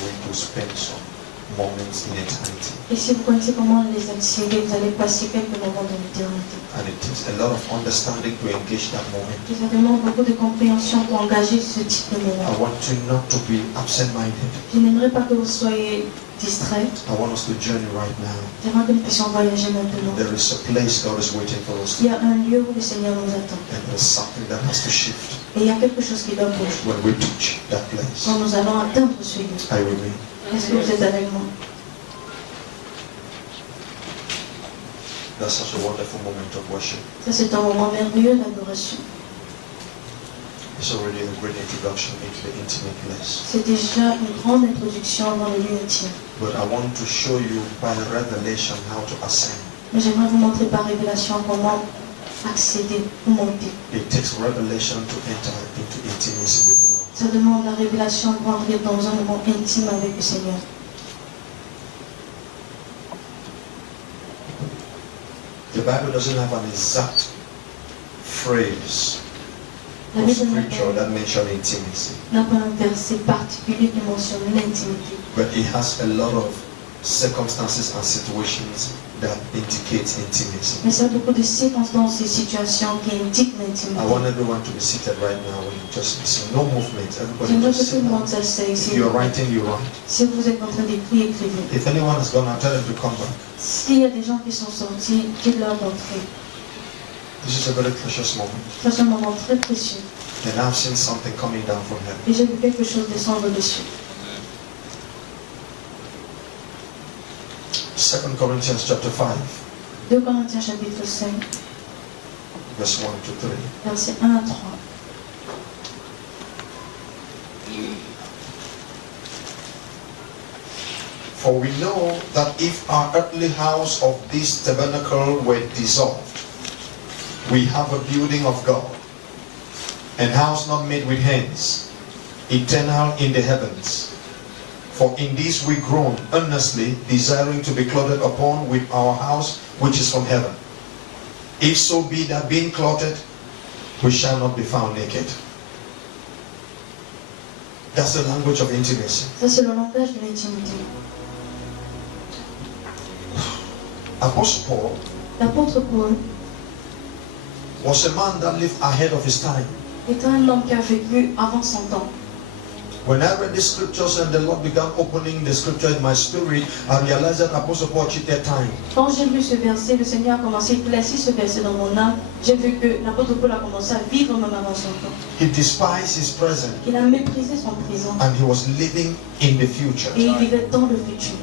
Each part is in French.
going to spend some moments in eternity. Et si vous connaissez comment les attirer, vous allez passer quelques moments dans l'éternité. And it takes a lot of understanding to engage that moment. Et ça demande beaucoup de compréhension pour engager ce type de moment. I want you not to be absent-minded. Je n'aimerais pas que vous soyez distraits. I want us to journey right now. J'aimerais que nous puissions voyager maintenant. There is a place God is waiting for us. Il y a un lieu où le Seigneur nous attend. And there's something that has to shift. Et il y a quelque chose qui doit bouger. When we touch that place. Quand nous allons atteindre ce lieu. I remain. Est-ce que vous êtes avec moi? That's such a wonderful moment of worship. Ça, c'est un moment merveilleux d'adoration. It's already a great introduction into the intimate place. C'est déjà une grande introduction dans le lieu intime. But I want to show you by revelation how to ascend. Mais j'aimerais vous montrer par révélation comment accéder ou monter. It takes revelation to enter into intimacy with the Lord. Ça demande la révélation pour entrer dans un moment intime avec le Seigneur. The Bible doesn't have an exact phrase La or Bible scripture that mentions intimacy, n'a pas un verset particulier qui mentionne l'intimité. but it has a lot of circumstances and situations that indicate intimacy. Mais ça a beaucoup de circonstances et situations qui indiquent I l'intimité. want everyone to be seated right now when you just listen. No movement. Everybody J'aimerais just que tout sit le down. monde s'asseye. If you're writing, you write. Si vous êtes en train d'écrire, écrivez. If anyone has gone, I'll tell them to come back. S'il y a des gens qui sont sortis, dites-leur d'entrer. This is a very precious moment. Ça, c'est un moment très précieux. And I've seen something coming down from heaven. Et j'ai vu quelque chose descendre dessus. 2 Corinthians chapter 5, 2 Corinthiens chapitre 5, verse 1 to 3. versets 1 à 3. For we know that if our earthly house of this tabernacle were dissolved, we have a building of God, an house not made with hands, eternal in the heavens. For in this we groan earnestly, desiring to be clothed upon with our house which is from heaven. If so be that being clothed, we shall not be found naked. That's the language of intimacy. Ça, c'est le langage de l'intimité. Apostle Paul L'apôtre Paul was a man that lived ahead of his time. est un homme qui a vécu avant son temps. When I read the scriptures and the Lord began opening the scripture in my spirit, I realized that Apostle Paul cheated time. Quand j'ai lu ce verset, le Seigneur a commencé à placer ce verset dans mon âme. J'ai vu que l'apôtre Paul a commencé à vivre même avant son temps. He despised his present Il a méprisé son présent and he was living in the future. et il vivait dans le futur.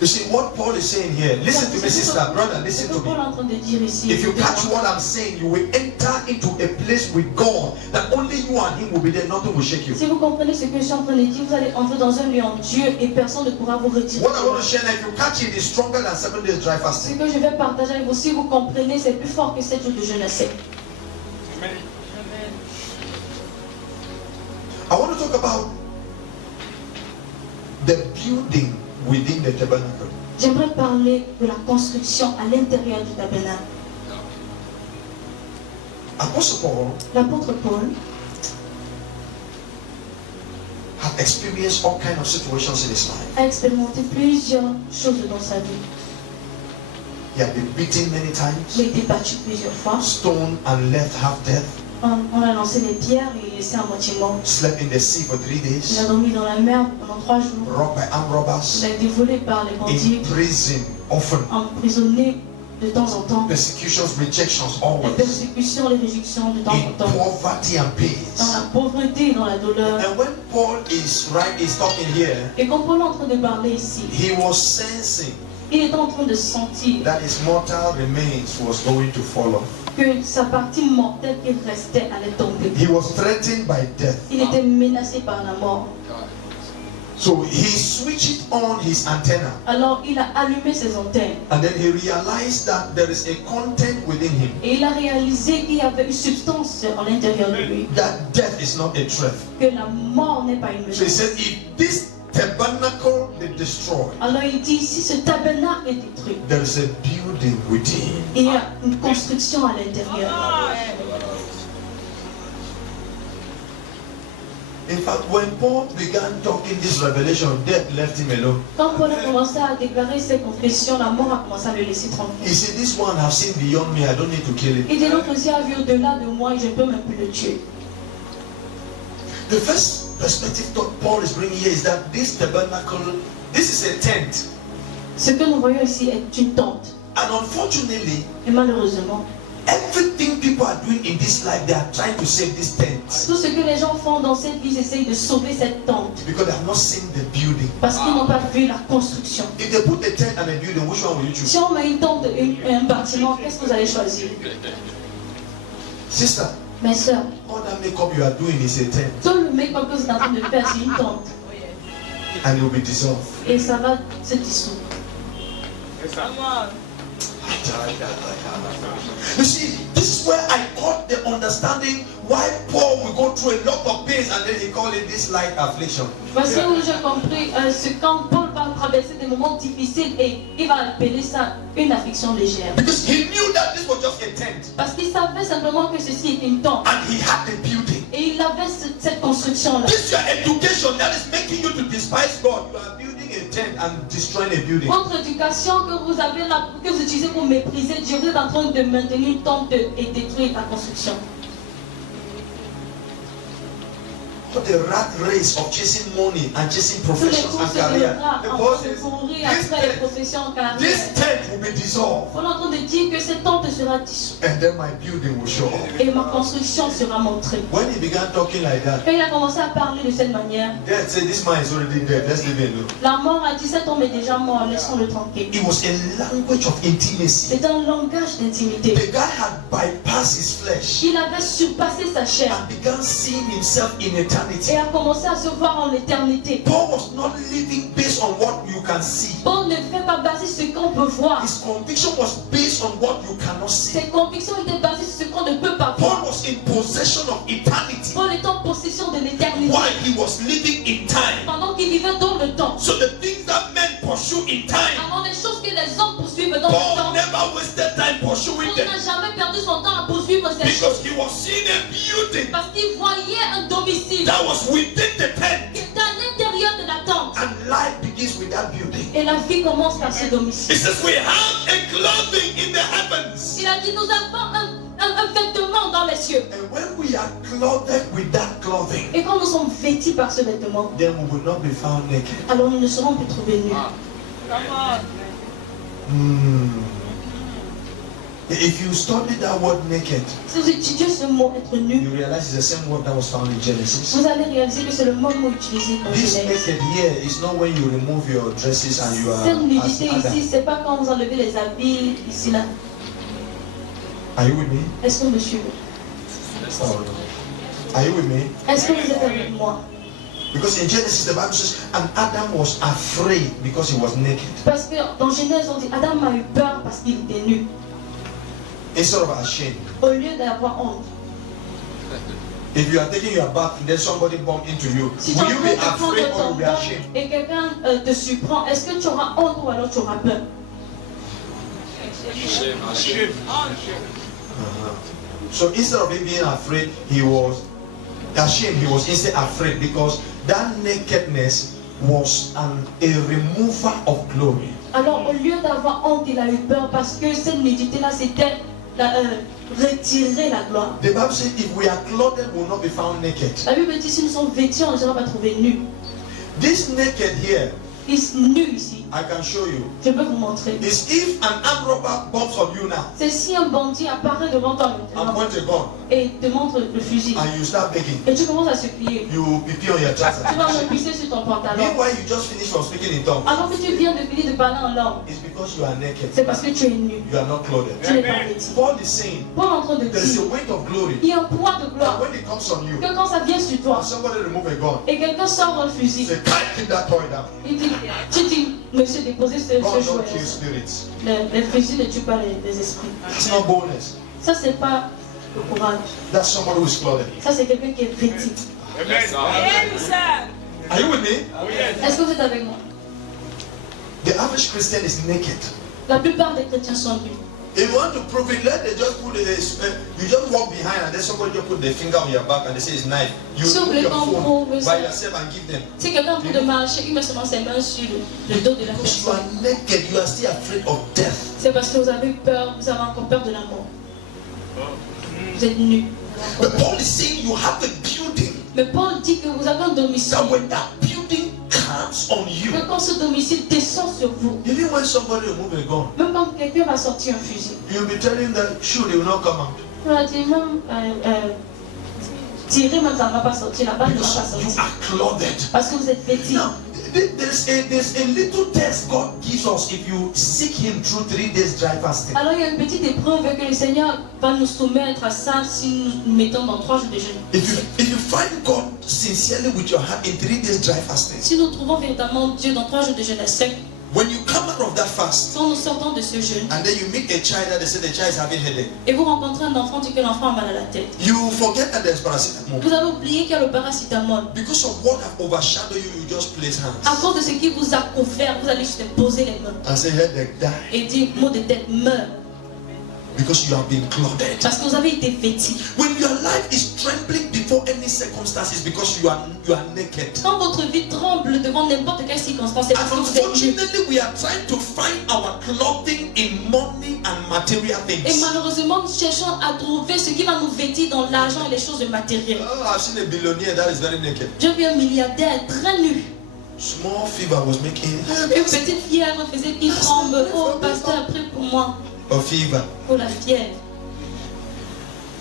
You see what Paul is saying here? Listen to me, sister, brother, listen Ce que to Paul est me. en train de dire ici, If you catch écoutez-moi. what I'm saying, you will enter into a place with God that only you and him will be there, nothing will shake you. Si vous comprenez ce que je suis en train de dire, vous allez entrer dans un lieu en Dieu et personne ne pourra vous retirer. What I want to share now, if you catch it, is stronger than 7 days dry Ce fasting. que je vais partager avec vous, si vous comprenez, c'est plus fort que 7 jours de jeûne sec. I want to talk about the building within the tabernacle. J'aimerais parler de la construction à l'intérieur du tabernacle. Apostle Paul L'apôtre Paul had experienced all kinds of situations in his life. a expérimenté plusieurs choses dans sa vie. He had been beaten many Il times, a été battu plusieurs fois. stoned and left half dead, On a lancé des pierres et il est laissé à moitié mort. slept in the sea for 3 Il a days, dormi dans la mer pendant 3 jours. robbed by armed Il robbers, a été volé par les bandits, in prison often, emprisonné de temps en temps. persecutions, rejections Les always, persécutions, les réjections de temps in en temps. poverty and Dans pains. la pauvreté et dans la douleur. And when Paul is talking here, Et quand Paul est en train de parler ici, he was sensing il est en train de sentir that his mortal remains was going to fall off. que sa partie mortelle qui restait allait tomber. He was threatened by death. Il était menacé par la mort. So he switched on his antenna, Alors il a allumé ses antennes and then he realized that there is a content within him, et il a réalisé qu'il y avait une substance à l'intérieur de lui, that death is not a threat. que la mort n'est pas une So he menace. said, if this tabernacle is destroyed, Alors il dit, si ce tabernacle est détruit, there is a building within. il y a une construction à l'intérieur. In fact, when Paul began talking this revelation, death left him alone. Quand Paul a commencé à déclarer ses confessions, la mort a commencé à le laisser He tranquille. said, this one have seen beyond me, I don't need to kill him. Il dit l'autre aussi a vu au-delà de moi et je ne peux même plus le tuer. The first perspective that Paul is bringing here is that this tabernacle, this is a tent. Ce que nous voyons ici est une tente. And unfortunately, Et malheureusement, everything people are doing in this life, they are trying to save this tent. tout ce que les gens font dans cette vie, ils essayent de sauver cette tente. Because they have not seen the building. Parce qu'ils n'ont pas vu la construction. If they put a tent and a building, which one will you choose? Si on met une tente et un bâtiment, qu'est-ce que vous allez choisir? Sister, Mes soeurs, all that makeup you are doing is a tent. tout le make-up que vous êtes en train de faire, c'est une tente. And it will be dissolved. Et ça va se dissoudre. You see, this is where I got the understanding why Paul will go through a lot of pains and then he called it this light affliction. Voici où j'ai compris ce quand Paul va traverser des moments difficiles et il va appeler ça une affliction légère. Because he knew that this was just a tent Parce qu'il savait simplement que ceci est une tente. and he had the building. Et il avait cette construction-là. This your education that is making you to despise God. You are building a tent and destroying a building. Votre éducation que vous avez là, que vous utilisez pour mépriser Dieu, vous êtes en train de maintenir une tente et détruire la construction. What the rat race of chasing money and chasing Tous les professions courses and de career. rats The en Bible train de says, courir après les professions en carrière. this tent will be dissolved On est en train de dire que cette tente sera dissoute and then my building will show up. et ma construction sera montrée. When he began talking like that, Quand il a commencé à parler de cette manière, Death said, this man is already dead. Let's leave him alone. la mort a dit cet homme est déjà mort, laissons-le tranquille. It was a language of intimacy. C'est un langage d'intimité. The guy had bypassed his flesh Il avait surpassé sa chair and began seeing himself in eternity. et a commencé à se voir en éternité. Paul was not living based on what you can see. Paul ne fait pas baser ce qu'on peut voir. His conviction was based on what you cannot see. Ses convictions étaient basées sur ce qu'on ne peut pas voir. Paul was in possession of eternity Paul est en possession de l'éternité while he was living in time. pendant qu'il vivait dans le temps. So the things that men pursue in time, Avant les choses que les hommes poursuivent dans le Paul temps, never wasted time pursuing Paul them n'a jamais perdu son temps à poursuivre ces because choses. he was seeing a building Parce qu'il voyait un domicile that was within the tent, qui est à l'intérieur de la tente. and life begins with that building. Et la vie commence par ce It domicile. says we have a clothing in the heavens, Il a dit nous avons un vêtement dans les cieux. and when we are clothed with that clothing, Et quand nous sommes vêtus par ce vêtement, then we will not be found naked. alors nous ne serons plus trouvés nus. If you study that word naked, Si vous étudiez ce mot être nu, you realize it's the same word that was found in Genesis. vous allez réaliser que c'est le même mot utilisé dans This Genèse. naked here is not when you remove your dresses and you are Cette as nudité Adam. ici, c'est pas quand vous enlevez les habits ici là. Are you with me? Est-ce que vous me suivez? Oh, no. Are you with me? Est-ce que vous êtes avec moi? Because in Genesis the Bible says, and Adam was afraid because he was naked. Parce que dans Genèse, on dit Adam a eu peur parce qu'il était nu. Instead of ashamed. Au lieu d'avoir honte. If you are taking your bath and then somebody bump into you, Si tu es will en you train be de prendre afraid or ton will be bain ashamed? et quelqu'un te surprend, est-ce que tu auras honte ou alors tu auras peur? So instead of him being afraid, he was ashamed. He was instead afraid because that nakedness was a remover of glory. Alors au lieu d'avoir honte, il a eu peur parce que cette nudité-là, c'était retirer la gloire. The Bible says if we are clothed, we will not be found naked. La Bible dit si nous sommes vêtus, on ne sera pas trouvé nus. This naked here, Nu ici, I can show you, je peux vous montrer. is if an armed robber bumps on you now C'est si un bandit apparaît devant toi and maintenant point a gun et te montre le fusil and you start begging, et tu commences à supplier. you pee on your Tu vas trousers. me pisser sur ton pantalon. Meanwhile, you just finished from speaking in tongues. Alors que tu viens de finir de parler en langue, It's because you are naked. c'est parce que tu es nu. You are not clothed. Tu n'es pas vêtu. Paul is saying Paul est en train de there is dire, a weight of glory. il y a un poids de And gloire when it comes on you, que quand ça vient sur toi and somebody remove a gun, et quelqu'un sort un fusil, say, can't keep that toy down. il dit, tu dis, monsieur, déposez ce God jouet. don't kill spirits. Les fusils ne tuent pas les esprits. That's not boldness. Ça, c'est pas le courage. That's somebody who is clothed. Ça, c'est quelqu'un qui est vêtu. Are you with me? Est-ce que vous êtes avec moi? The average Christian is naked. La plupart des chrétiens sont nus. If you want to prove it, let they just put you just walk behind and then somebody just put their finger on your back and they say it's knife. You Si vous put voulez your qu'on phone prouve ça, by yourself and give them. si quelqu'un peut de marcher, il met seulement ses mains sur le dos de la Because you personne. are naked, you are still afraid of death. C'est parce que vous avez peur, vous avez encore peur de la mort. Vous êtes nus. But Paul is saying you have a building. Mais Paul dit que vous avez un domicile. That when that building comes on you, Que quand ce domicile descend sur vous, even when somebody remove a gun, même quand quelqu'un va sortir un fusil, you'll be telling them, sure, they will not come out. on va dire même tirer, même ça ne va pas sortir, la balle ne va pas Because you sortir. are clothed. Parce que vous êtes vêtis. Now, there's a little test God gives us if you seek Him through 3 days dry fasting. Alors il y a une petite épreuve que le Seigneur va nous soumettre à ça si nous nous mettons dans 3 jours de jeûne. If you find God sincerely with your heart in 3 days dry fasting, Si nous trouvons véritablement Dieu dans 3 jours de jeûne à sec, when you come out of that fast, quand nous sortons de ce jeûne, and then you meet a child that they say the child is having headache, et vous rencontrez un enfant, dit que l'enfant a mal à la tête, you forget that there's paracetamol. vous avez oublié qu'il y a le paracétamol. Because of what have overshadowed you, you just place À hands cause de ce qui vous a couvert, vous allez juste poser les mains and say headache die et dire mot de tête meurt. because you have been clothed. Parce que vous avez été vêtis. When your life is trembling before any circumstances because you are naked. Quand votre vie tremble devant n'importe quelle circonstance, c'est parce que And vous êtes nus. unfortunately, we are trying to find our clothing in money and material Et things. malheureusement, nous cherchons à trouver ce qui va nous vêtir dans l'argent et les choses matérielles. Oh, I've seen a billionaire that is very naked. J'ai vu un milliardaire très nu. Small fever was making Une petite fièvre faisait qu'il tremble. Oh, pasteur, prie pour moi. a fever. Pour la fièvre.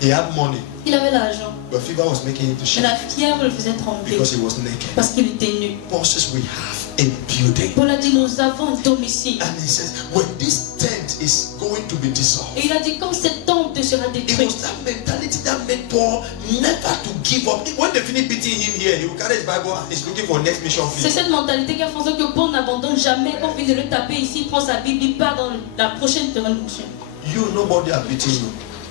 He had money, Il avait l'argent. but fever was making him to Mais shake la fièvre le faisait trembler. because he was naked. Parce qu'il était nu. Paul says we have a building. Paul a dit, nous avons un domicile. And he says, when this tent is going to be dissolved, Et il a dit, quand cette tente sera it détruite. was that mentality that made Paul never to give up. When they finish beating him here, he will carry his Bible and he's looking for next mission C'est field. cette mentalité qui a fait en sorte que Paul n'abandonne jamais. Quand on finit de le taper ici, il prend sa Bible, il part dans la prochaine terrain de mission. You, nobody are beating you.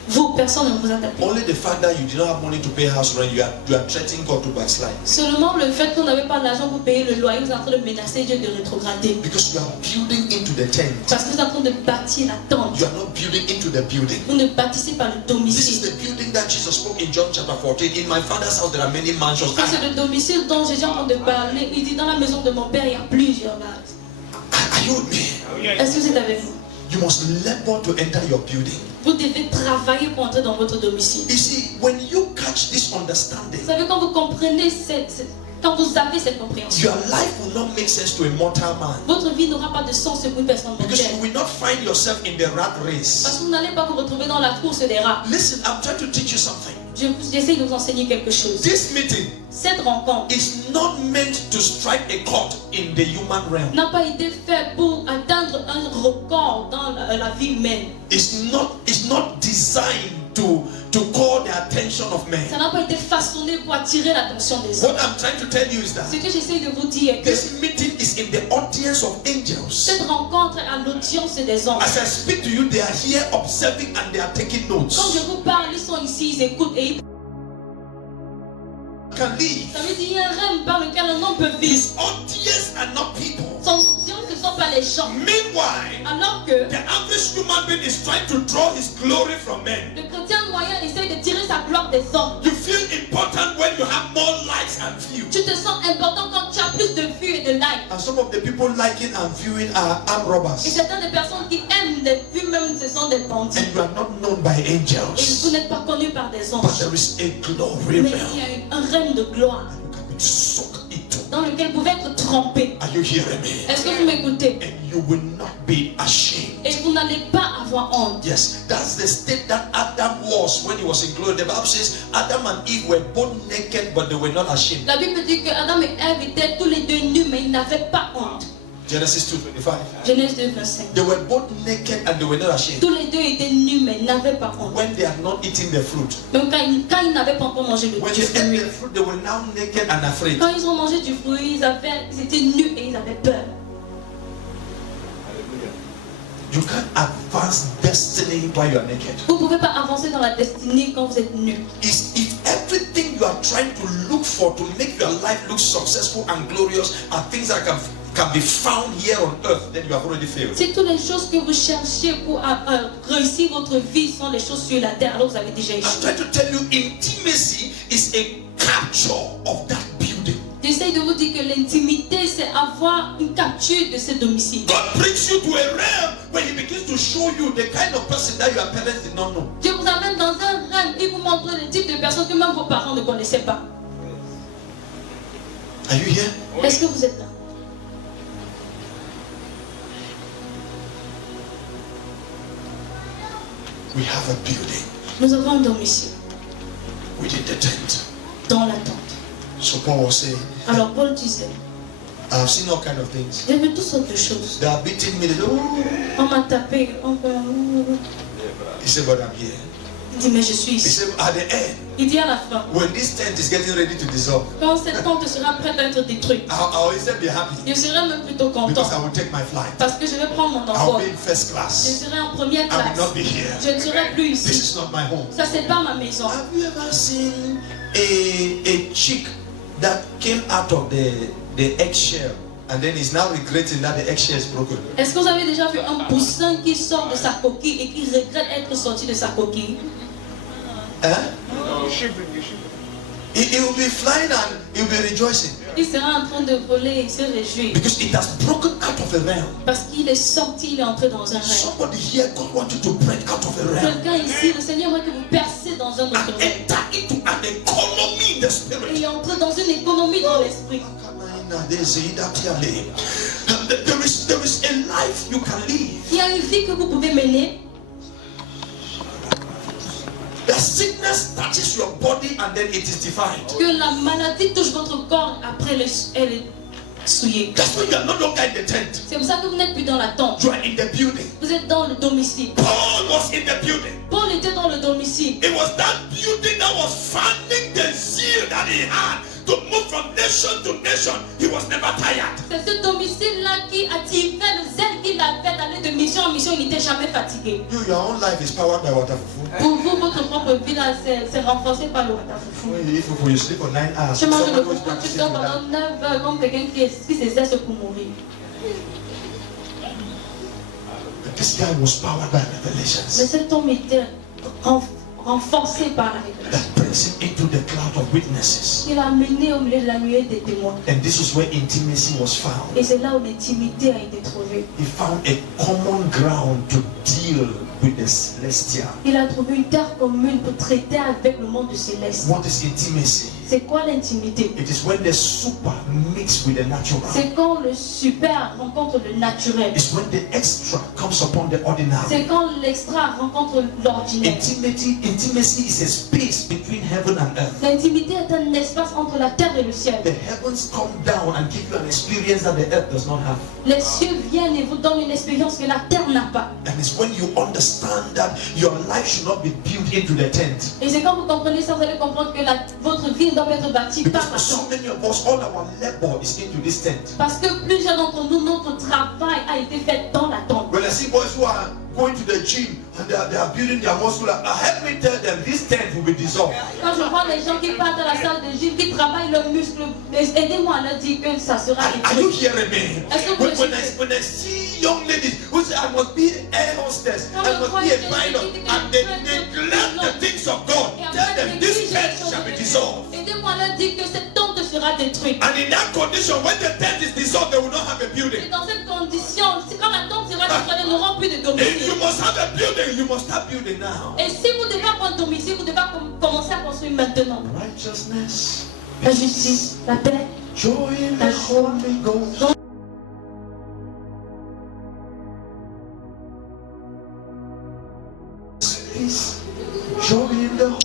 Vous, personne ne vous a tapé. Only the fact that you did not have money to pay house rent, you are threatening God to backslide. Seulement le fait qu'on n'avait pas d'argent pour payer le loyer, vous êtes en train de menacer Dieu de rétrograder. Because you are building into the tent. Parce que vous êtes en train de bâtir la tente. You are not building into the building. Vous ne bâtissez pas le This is domicile. the building that Jesus spoke in John chapter 14. In my father's house there are many mansions. Ça, c'est le domicile dont Jésus est en train de parler. Il dit, dans la maison de mon père, il y a plusieurs bases. Are you with me? Est-ce que vous êtes avec nous? You must labor to enter your building. Vous devez travailler pour entrer dans votre domicile. You see, when you catch this understanding, Vous savez, quand vous comprenez quand vous avez cette compréhension, your life will not make sense to a mortal man. votre vie n'aura pas de sens pour une personne Because you mortelle. will not find yourself in the rat Parce race. que vous n'allez pas vous retrouver dans la course des rats. Listen, I'm trying to teach you something. J'essaie de vous enseigner quelque chose. This meeting Cette rencontre is not meant to strike a chord in the human realm. n'a pas été faite pour atteindre un record dans la vie humaine. It's not designed to call the attention of men. Ça n'a pas été façonné pour attirer l'attention des hommes. What I'm trying to tell you is that Ce que j'essaie de vous dire est que this meeting is in the audience of angels. cette rencontre est à l'audience des anges. As I speak to you, they are here observing and they are taking Quand notes. je vous parle, ils sont ici, ils écoutent et ils... Can leave. Ça veut dire qu'il y a un rêve par lequel un homme peut vivre. His audience are not people. Son audience ne sont pas les gens. Meanwhile, Alors que the average human being is trying to draw his glory from men. le chrétien moyen essaie de tirer sa gloire des hommes. You feel important when you have more likes and views. Tu te sens important quand tu as plus de vues et de likes. And some of the people liking and viewing are armed Et robbers. certaines des personnes qui aiment les vues même, ce sont des bandits. And you are not known by Et angels. vous n'êtes pas connu par des But anges. there is a glory Mais il y realm a un règne de gloire you can be sucked into. dans lequel vous pouvez être trempé. Are you hearing me? Est-ce que vous m'écoutez? And you will not be ashamed. Et vous n'allez pas avoir honte. Yes, that's the state that Adam was when he was in glory. The Bible says Adam and Eve were both naked, but they were not ashamed. La Bible dit que Adam et Ève étaient tous les deux nus, mais ils n'avaient pas honte. Genesis 2:25. Genèse 2, 25. They were both naked and they were not ashamed. Tous les deux étaient nus, mais ils n'avaient pas honte. When they had not eaten the fruit, Donc quand ils n'avaient pas encore mangé le when du they ate fruit, the fruit, they were now naked and afraid. quand ils ont mangé du fruit, ils étaient nus et ils avaient peur. You can't advance destiny while you are naked. Vous ne pouvez pas avancer dans la destinée quand vous êtes nus. If everything you are trying to look for to make your life look successful and glorious are things that can can be found here on earth, then you have already failed. Si toutes les choses que vous cherchez pour réussir votre vie sont les choses sur la terre, alors vous avez déjà I'm échoué. trying to tell you, intimacy is a capture of that building. J'essaie de vous dire que l'intimité, c'est avoir une capture de ce domicile. God brings you to a realm where He begins to show you the kind of person that your parents did not know. Dieu vous amène dans un rêve, il vous montre le type de personne que même vos parents ne connaissaient pas. Are you here? Est-ce que vous êtes là? We have a building Nous avons un domicile within the tent. dans la tente. So Paul was saying, Alors Paul disait, I've seen all kinds of things. j'ai vu toutes sortes de choses. They are beating me. They say, oh. On m'a tapé, He said, but I'm here. il dit mais je suis He ici. said, at the end, Il dit à la fin, when this tent is getting ready to dissolve, quand cette tente sera prête à être détruite, I'll instead be happy je serai même plutôt content because I will take my flight. parce que je vais prendre mon I'll envol. be in first Je class. serai en première I will classe. not be here. Je ne serai plus This ici. is not my home. Ça c'est pas ma maison. Have you ever seen a chick that came out of the eggshell and then is now regretting that the eggshell is broken? Est-ce que vous avez déjà vu un poussin qui sort de sa coquille et qui regrette être sorti de sa coquille? Huh? He will be flying and he will be rejoicing Il sera en train de voler et se réjouir because it has broken out of a realm. parce qu'il est sorti, il est entré dans un rêve. Somebody here, God wants you to break out of a realm Quelqu'un ici, le Seigneur veut que vous percez dans un autre and rêve enter into an economy in the spirit. et entrer dans une économie dans l'esprit. There is a life you can live. Il y a une vie que vous pouvez mener. The sickness touches your body and then it is defined. Que la maladie touche votre corps, après elle est souillée. That's why you are no longer in the tent. C'est pour ça que vous n'êtes plus dans la tente. You are in the building. Vous êtes dans le domicile. Paul was in the building. Paul était dans le domicile. It was that building that was fanning the zeal that he had to move from nation to nation. He was never tired. C'est ce domicile-là qui attirait le zèle qu'il avait d'aller de mission en mission. Il n'était jamais fatigué. Your own life is powered by water fufu. Pour vous, votre propre vie, là, c'est renforcé par le watafufu. You sleep for 9 hours. Tu manges le Someone who is fufu, tu practicing dors that. pendant 9 heures comme quelqu'un qui se cesse pour mourir. This guy was powered by Mais revelations cet homme était renforcé par la révélation. that brings him into the cloud of witnesses. Il a mené au milieu de la nuée des témoins. And this is where intimacy was found. Et c'est là où l'intimité a été trouvée. He found a common ground to deal with the celestial. Il a trouvé une terre commune pour traiter avec le monde céleste. What is intimacy? C'est quoi l'intimité? It is when the super meets with the natural. C'est quand le super rencontre le naturel. It's when the extra comes upon the ordinary. C'est quand l'extra rencontre l'ordinaire. Intimacy is a space between heaven and earth. L'intimité est un espace entre la terre et le ciel. The heavens come down and give you an experience that the earth does not have. Les cieux viennent et vous donnent une expérience que la terre n'a pas. And it's when you understand that your life should not be built into the tent. Et c'est quand vous comprenez ça, vous allez comprendre que votre vie doit être bâtie par Because la for so terre. many of us, all our labor is into this tent. Parce que plusieurs d'entre nous, notre travail a été fait dans la tente. When I see boys who are going to the gym and they are building their muscle, help me tell them this tent will be dissolved. Quand je vois les gens qui partent à la salle de gym, qui travaillent leurs muscles, aidez-moi à leur dire que ça sera Are you détruit. hearing me? Est-ce que vous When I see young ladies who say I must be an air hostess, I must be a pilot, and they neglect the things of God, tell them this tent shall be dissolved. Aidez-moi à leur dire que cette tente sera détruite. And in that condition, when the tent is dissolved, they will not have a Et building. dans cette condition, quand la tente sera détruite, nous n'aurons plus de If domicile. you must have a building, you must start building now. Et si vous devez avoir un domicile, vous devez commencer à construire maintenant. Righteousness, La justice, la paix, joy in the Holy Ghost. Peace, joy in the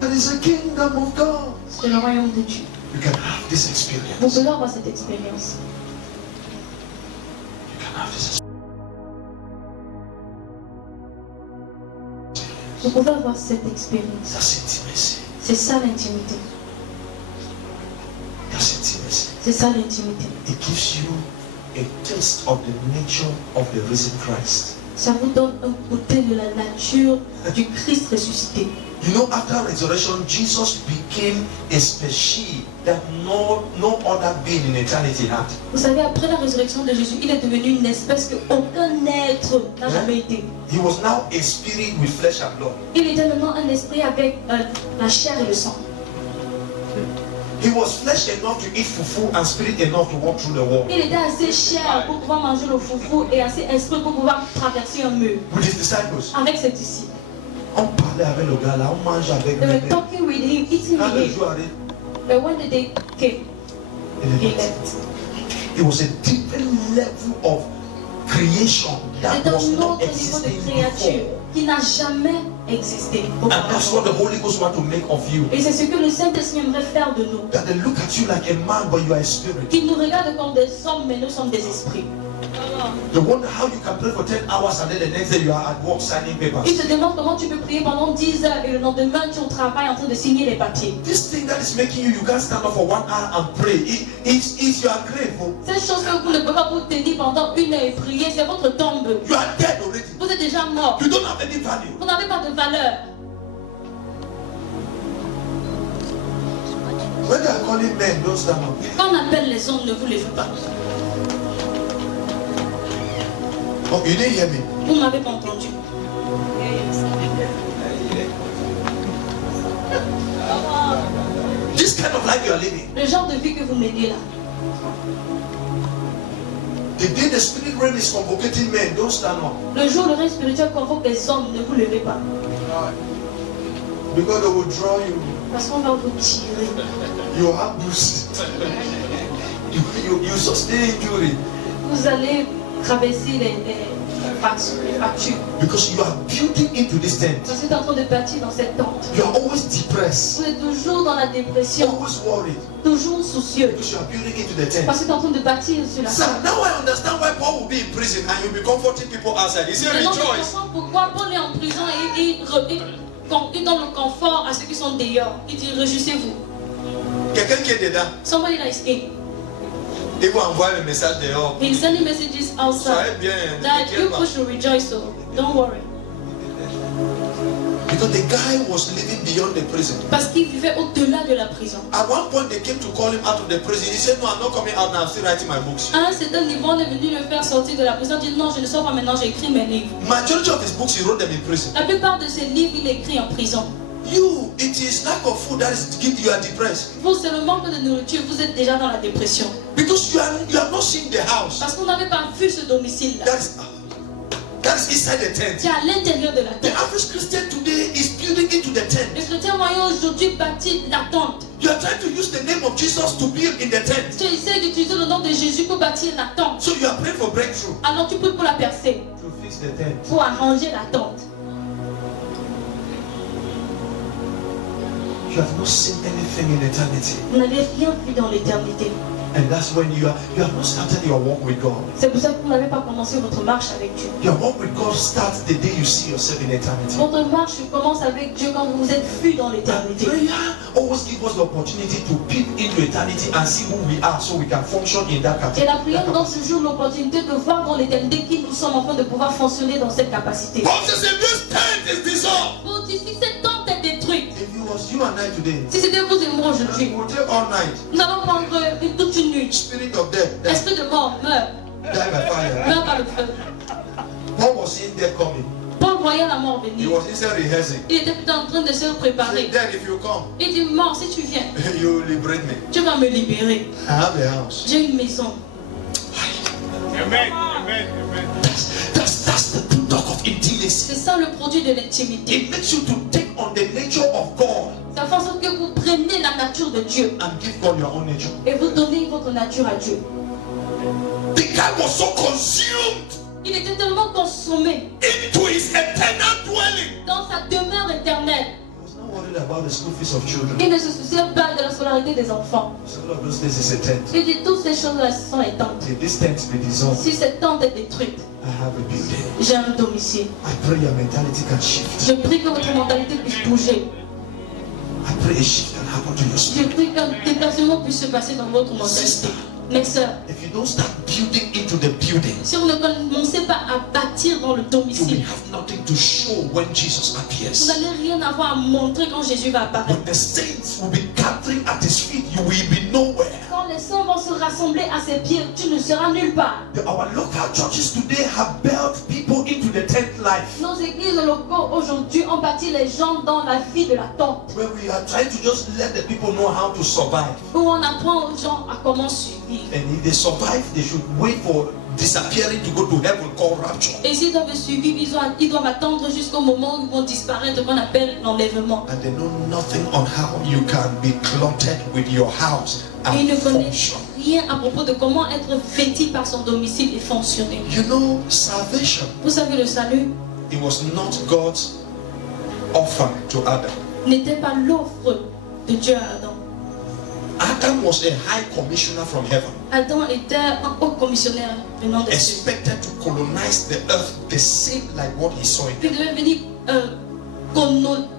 That is a kingdom of God. c'est le royaume de Dieu. You can have this Vous experience. pouvez avoir cette expérience. You can have this. Vous pouvez avoir cette expérience. That's intimacy. C'est ça l'intimité. That's intimacy. C'est ça l'intimité. It gives you a taste of the nature of the risen Christ. Ça vous donne un côté de la nature du Christ ressuscité. You know, after resurrection, Jesus became a species that no other being in eternity had. Vous savez, après la résurrection de Jésus, il est devenu une espèce qu'aucun être n'a jamais été. He was now a spirit with flesh and blood. Il était maintenant un esprit avec la chair et le sang. He was flesh enough to eat fufu and spirit enough to walk through the wall. Il était assez chair pour pouvoir manger le foufou et assez esprit pour pouvoir traverser un mur. With his disciples. Avec ses disciples. On parlait avec le gars là, on mangeait avec They were lui. talking with him, eating Quand with le him. jour arrive, But when the day came, he left. it was a different level of creation that C'est was un not autre niveau de existing créature before. qui n'a jamais existé. And that's what the Holy Ghost want to make of you. Et c'est ce que le Saint-Esprit aimerait faire de nous. That they look at you like a man, but you are a spirit. Qu'il nous regarde comme des hommes, mais nous sommes des esprits. They wonder how you can pray for 10 hours and then the next day you are at work signing papers. Ils se demandent comment tu peux prier pendant 10 heures et le lendemain tu es au travail en train de signer les papiers. This thing that is making you can't stand up for 1 hour and pray. If you are grateful, Cette chose que vous ne pouvez pas vous tenir pendant 1 heure et prier, c'est votre tombe. you are dead already. Vous êtes déjà mort. You don't have any value. Vous n'avez pas de valeur. When they are calling men, don't stand up. Quand on appelle les hommes, ne vous levez pas. Oh, you didn't hear me. Vous ne m'avez pas entendu. This kind of life you are living. Le genre de vie que vous menez là. The day the spirit realm is convocating men, don't stand up. Le jour où le règne spirituel convoque les hommes, ne vous levez pas. Because they will draw you. Parce qu'on va vous tirer. You have boost. You sustain injury. Vous allez traverser les fractures. Because you are building into this tent. Parce que tu es en train de bâtir dans cette tente. You are always depressed. Vous êtes toujours dans la dépression, Always worried. toujours soucieux. Because you are building into the tent. Parce que tu es en train de bâtir sur la So tente. now I understand why Paul will be in prison and you'll be comforting people outside. He said, Maintenant, je rejoice. comprends pourquoi Paul est en prison et il donne le confort à ceux qui sont dehors. Il dit, réjouissez-vous. Quelqu'un qui est dedans, Somebody that is in. il va envoyer le message dehors. He's sending messages outside. Soyez bien. That you push to rejoice, so don't worry. Because the guy was living beyond the prison. Parce qu'il vivait au-delà de la prison. At one point they came to call him out of the prison. He said, no, I'm not coming out now. I'm still writing my books. À un certain niveau, on est venu le faire sortir de la prison. Il dit non, je ne sors pas maintenant, j'écris mes livres. Majority of his books, he wrote them in prison. La plupart de ses livres, il écrit en prison. You, it is lack of food that is giving you are depressed. Vous, c'est le manque de nourriture, vous êtes déjà dans la dépression. Because you have not seen the house. Parce qu'on n'avait pas vu ce domicile-là. That is inside the tent. C'est à l'intérieur de la The tente. average Christian today is building into the tent. Le chrétien moyen aujourd'hui bâtit la tente. You are trying to use the name of Jesus to build in the tent. Tu essaies d'utiliser le nom de Jésus pour bâtir la tente. So you are praying for breakthrough. Alors tu pries pour la percer, To fix the tent. pour arranger la tente. You have not seen anything in eternity. Vous n'avez rien vu dans l'éternité. And that's when you have not started your walk with God. C'est pour ça que vous n'avez pas commencé votre marche avec Dieu. Your walk with God starts the day you see yourself in eternity. Votre marche commence avec Dieu quand vous vous êtes vu dans And l'éternité. prayer always gives us the opportunity to peep into eternity and see who we are so we can function in that Et la capacity. prière nous donne toujours l'opportunité de voir dans l'éternité qui nous sommes afin de pouvoir fonctionner dans cette capacité. Paul says, if this tent is dissolved, Pour dire, si cette tente est détruite, if it was you and I today, si c'était vous et moi aujourd'hui, we will take all night. nous allons prendre toute une nuit. Spirit of death, die Esprit de mort, meurt, by fire. meurt par le feu. Paul was seeing death coming. Paul voyait la mort He venir. was inside rehearsing. Il était en train de se He préparer. said, death, if you come, Il dit, mort, si tu viens, you liberate me. tu vas me libérer. I have a house. J'ai une maison. Amen. Amen. Amen. That's the product of intimacy. C'est ça le produit de l'intimité. It makes you to take on the nature of God Ça fait en sorte que vous prenez la nature de Dieu and give God your own nature. et vous donnez votre nature à Dieu. The guy was so consumed Il était tellement consommé into his eternal dwelling. dans sa demeure éternelle. He was not worried about the school fees of children. Il ne se souciait pas de la scolarité des enfants. All of those things is a tent. Il dit, toutes ces choses-là sont éteintes. If this tent be dissolved, Si cette tente est détruite, I have a building. j'ai un domicile. I pray your mentality can shift. Je prie que votre mentalité puisse bouger. I pray a shift can happen to your Je spirit. prie qu'un déplacement puisse se passer dans votre mentalité. Mes sœurs, If you don't start building into the building, si vous ne commencez pas à bâtir dans le you will domicile, have nothing to to show when Jesus Vous appears. n'allez rien avoir à montrer quand Jésus va apparaître. When the saints will be gathering at his feet, you will be nowhere. Quand les saints vont se rassembler à ses pieds, tu ne seras nulle part. Our local churches today have built people into the tent life, Nos églises locaux aujourd'hui ont bâti les gens dans la vie de la tente, where we are trying to just let the people know how to survive. où on apprend aux gens à comment survivre. And if they survive, they should wait for disappearing to go to heaven called rapture. Et s'ils doivent survivre, ils doivent attendre jusqu'au moment où ils vont disparaître, qu'on appelle l'enlèvement. And they know nothing on how you can be cluttered with your house Et ils and ne connaissent function. rien à propos de comment être vêtu par son domicile et fonctionner. You know, salvation, Vous savez, le salut it was not God's offer to Adam. n'était pas l'offre de Dieu à Adam. Adam was a high commissioner from heaven, Adam était un haut commissionnaire venant des cieux. expected to colonize the earth the same like what he saw in Il heaven. devait venir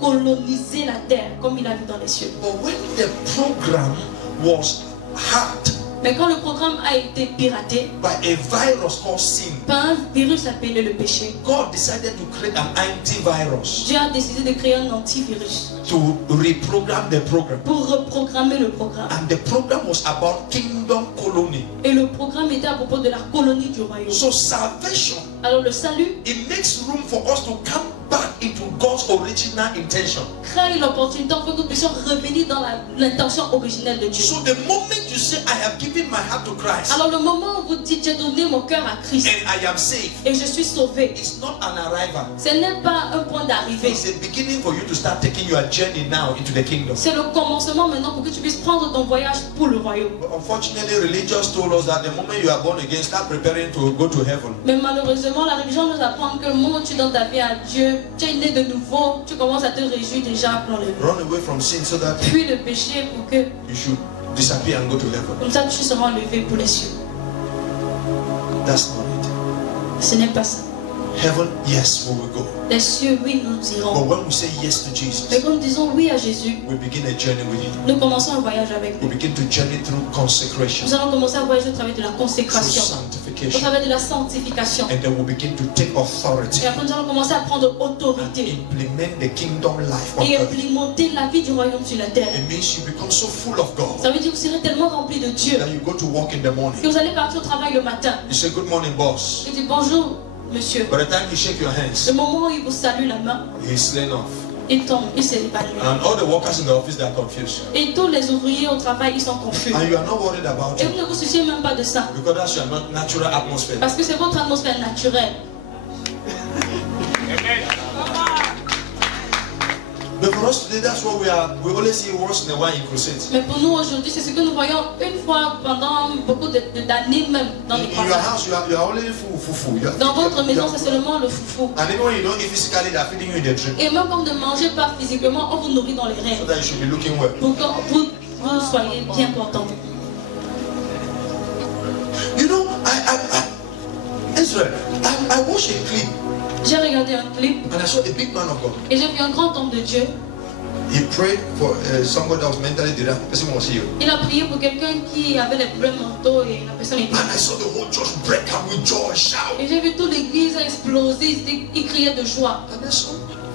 coloniser la terre comme il a vu dans les cieux. But when the program was hacked Mais quand le programme a été piraté by a virus called sin, par un virus appelé le péché, God decided to create an antivirus Dieu a décidé de créer un antivirus to reprogram the program. pour reprogrammer le programme. And the program was about kingdom colony. Et le programme était à propos de la colonie du royaume. So salvation, Alors le salut it makes room for us to come back into God's original intention. crée l'opportunité pour que nous puissions revenir dans l'intention originelle de Dieu. So the moment you say, I have given my heart to Christ Alors le moment où vous dites j'ai donné mon cœur à Christ and I am saved, et je suis sauvé, it's not an arrival. ce n'est pas un point d'arrivée. It's a beginning for you to start taking your journey now into the kingdom. C'est le commencement maintenant pour que tu puisses prendre ton voyage pour le royaume. But unfortunately, religious told us that the moment you are born again, start preparing to go to heaven. Mais malheureusement, la religion nous apprend que le moment où tu donnes ta vie à Dieu, tu es né de nouveau, tu commences à te réjouir déjà pour le Run away from sin so that puis le péché pour que you should disappear and go to heaven. comme ça tu seras enlevé pour les cieux. That's not it. Ce n'est pas ça. Heaven, yes, we will go. Les cieux, oui, nous But irons. when we say yes to Mais Jesus, quand nous disons oui à Jésus, we begin a journey with Him. nous commençons un voyage avec We lui. begin to journey through consecration, Nous allons commencer à voyager au travers de la through consécration, au sanctification, travers de la sanctification. and then we begin to take authority Et après, nous allons commencer à prendre and autorité implement the kingdom life on et earth. implémenter la vie du royaume sur la terre. It means you become so full of God Ça veut dire que vous serez tellement rempli de Dieu that you go to work in the que morning. vous allez partir au travail le matin. You say, good morning, boss. Et dites bonjour, monsieur. By the time you shake your hands, Le moment où il vous salue la main, he's slain off. il tombe, il s'est évanoui. And all the workers in the office, they are confused. Et tous les ouvriers au travail, ils sont confus. And you are not worried about Et it vous ne vous souciez même pas de ça. because that's your natural atmosphere. Parce que c'est votre atmosphère naturelle. But for us today, that's what we only see once in a while in crusades. Mais pour nous aujourd'hui, c'est ce que nous voyons une fois pendant beaucoup d'années même dans les In your croisages. house, you are only fufu. Dans votre maison, c'est seulement le foufou. And even when you don't eat physically, they are feeding you in the dream. Et même quand vous ne mangez pas physiquement, on vous nourrit dans les So rêves. that you should be looking well. Pour que vous soyez bien portant. You know, Israel, I watched a clip J'ai regardé un clip and I saw a big man of God. et j'ai vu un grand homme de Dieu. He prayed for somebody that was mentally deranged. The person was healed. Il a prié pour quelqu'un qui avait des problèmes mentaux et la personne était. And I saw the whole church break out with joy, shout. Et j'ai vu toute l'église exploser, ils criaient de joie. And then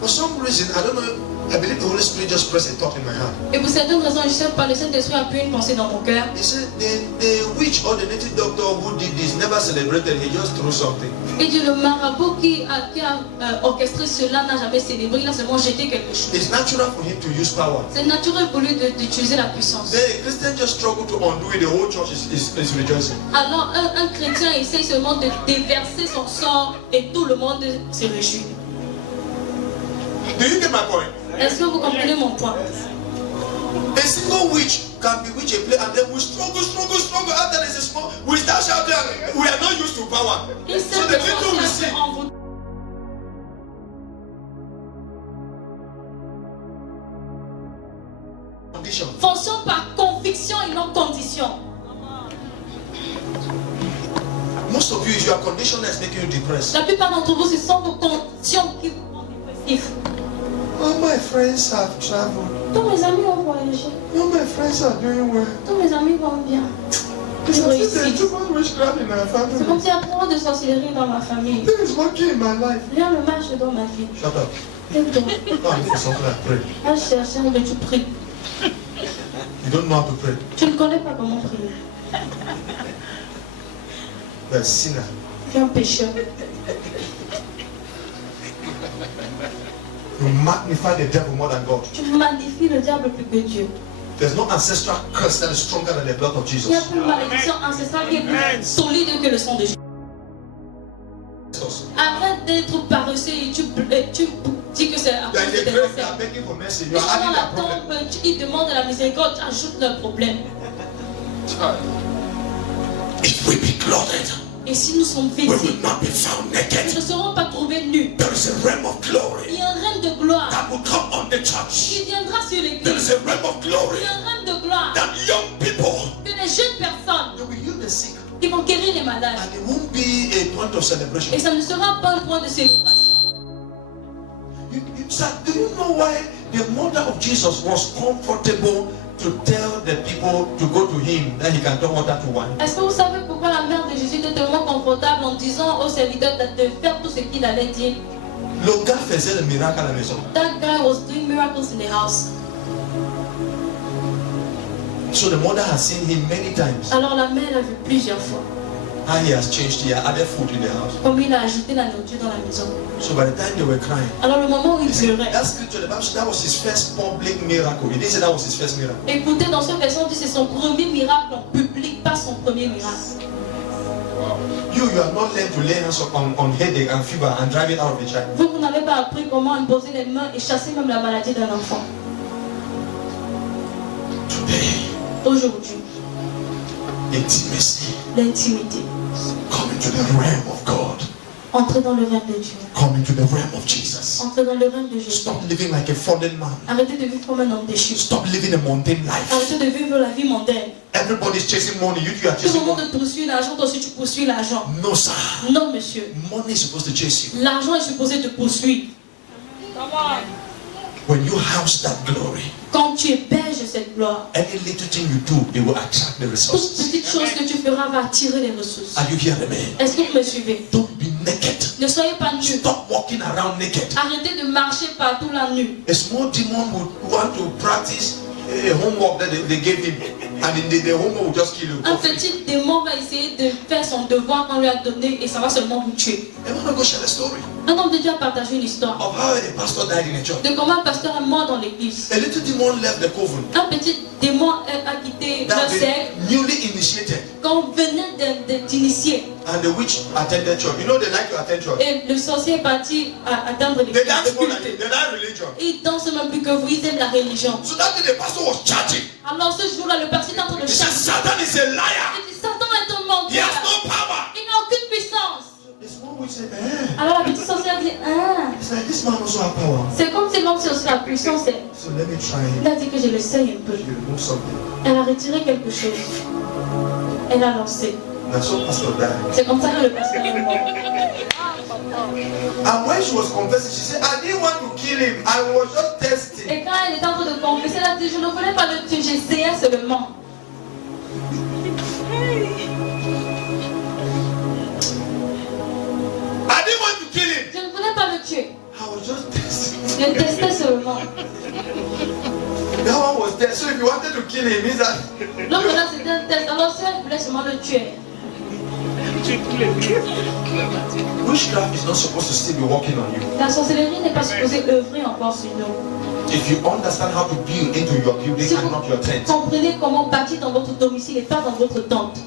for some reason, I don't know, I believe the Holy Spirit just pressed a thought in my heart. Et pour certaines raisons, je ne sais pas, le Saint-Esprit a pu une pensée dans mon cœur. He said the witch or the native doctor who did this never celebrated, he just threw something. Et Dieu, le marabout qui a orchestré cela n'a jamais célébré, il a seulement jeté quelque chose. It's natural for him to use power. C'est naturel pour lui d'utiliser la puissance. Then a Christian just struggle to undo it, the whole church is rejoicing. Alors un chrétien essaye seulement de déverser son sort et tout le monde se réjouit. Do you get my point? Est-ce que vous comprenez mon point? A single witch can bewitch a place and then we struggle. After there's a small, we start shouting. We are not used to power. Il So sait the little we see. en vous. Condition. Fonctionne par conviction et non condition. Most of you, it's your condition that's making you depressed. La plupart d'entre vous, ce sont vos conditions qui vous rendent dépressifs. Oh, my friends have traveled. Tous mes amis ont voyagé. Oh, my friends are doing well. Tous mes amis vont bien. je There's réussis. too much witchcraft in our C'est comme family. s'il y a trop de sorcellerie dans ma famille. Things working in my life. Rien ne marche dans ma vie. Shut up. Tais-toi. Go and look for something and pray. Va chercher que tu pries. You don't know how to pray. Tu ne connais pas comment prier. You're a sinner. Tu es un pécheur. You magnify the devil more than God. Tu magnifies le diable plus que Dieu. There's no ancestral curse that is stronger than the blood of Il n'y a Jesus. plus de malédiction ancestrale qui est plus solide que le sang de Jésus. Arrête d'être paresseux et tu dis que c'est à You are cause in de the tes grave, you ancêtres. are begging for mercy. You Ils are sont dans adding la their problem. tombe, ils demandent la miséricorde, tu ajoutes leur problème. If we be clothed, Et si nous sommes we vêtus, will not be found nous naked. ne serons pas trouvés nus. There is a realm of Il glory y a un règne de gloire that will come on the church. qui viendra sur There l'église. is a realm of Il glory y a un règne de gloire that young people que les jeunes personnes They will heal the sick. qui vont guérir les malades. And it won't be a point of celebration. Et ça ne sera pas un point de célébration. Sir, do you know why the mother of Jesus was comfortable to tell the people to go to him that he can turn water to wine? Est-ce que vous savez pourquoi la mère de Jésus était tellement confortable en disant aux serviteurs de faire tout ce qu'il allait dire? Le gars faisait le miracle à la maison. That guy was doing miracles in the house. So the mother has seen him many times. Alors la mère l'a vu plusieurs fois. How he has changed, he added food in the house. Comme il a ajouté la nourriture dans la maison. So by the time they were crying, Alors le moment où il he said, pleurait. that scripture, the Bible said that was his first public miracle. He didn't say that was his first miracle. Écoutez, dans ce verset, on dit c'est son premier miracle en public, pas son premier miracle. You are not learned to lay hands on headache and fever and drive it out of the child. Vous n'avez pas appris comment imposer les mains et chasser même la maladie d'un enfant. today. Aujourd'hui, Intimacy. l'intimité. Come into the realm of God. Entrez dans le règne de Dieu. Come into the realm of Jesus. Entrez dans le règne de Jésus. Stop living like a fallen man. Arrêtez de vivre comme un homme déchu. Stop living a mundane life. Arrêtez de vivre la vie mondaine. Everybody's chasing money. You are Tout le chasing monde money. poursuit l'argent, toi aussi tu poursuis l'argent. No, sir. Non, monsieur. Money is supposed to chase you. L'argent est supposé te poursuivre. When you house that glory, Quand tu héberges cette gloire, any little thing you do, it will attract the toute resources. petite chose que tu feras va attirer les ressources. Are you hearing me? Est-ce que vous me suivez? Don't be naked. Ne soyez pas nus. Stop walking around naked. Arrêtez de marcher partout là nu. A small demon would want to practice a homework that they gave him, and the homework will just kill you. Un petit démon va essayer de faire son devoir qu'on lui a donné et ça va seulement vous tuer. I want to go share the story Un homme de Dieu a partagé une histoire of how a pastor died in a church. de comment un pasteur est mort dans l'église. A little demon left the coven Un petit démon a quitté that le cercle they newly initiated, quand on venait d'initier. and the witch attended church. You know they like to attend church. Et le sorcier est parti à atteindre They l'église. dance more than you. They like religion. Ils dansent même plus que vous, ils aiment la religion. So that day the pastor was charging. Alors ce jour-là, le pasteur est en train de He said, chanter. Satan is a liar. Il dit, Satan est un He menteur. has no power. Il n'a aucune puissance. The small witch said, eh. Alors la petite sorcière dit, ah, It's like this man also has power. c'est comme si l'homme c'est aussi la puissance. So let me try Il a dit que je l'essaye un peu. to remove something. Elle a retiré quelque chose. Elle a lancé. That's so pastor died. C'est comme ça que le pasteur est mort. And when she was confessing, she said, I didn't want to kill him. I was just testing. Et quand elle était en train de confesser, elle a dit, je ne voulais pas le tuer, j'essayais seulement. I didn't want to kill him. Je ne voulais pas le tuer. I was just testing. Je testais seulement. That one was there. So if you wanted to kill him, means that Donc là, c'était un test. Alors si elle voulait seulement le tuer. witchcraft is not supposed to still be working on you. La sorcellerie n'est pas supposée œuvrer encore sur nous. If you understand how to build into your building Si and vous not your tent, comprenez comment bâtir dans votre domicile et pas dans votre tente.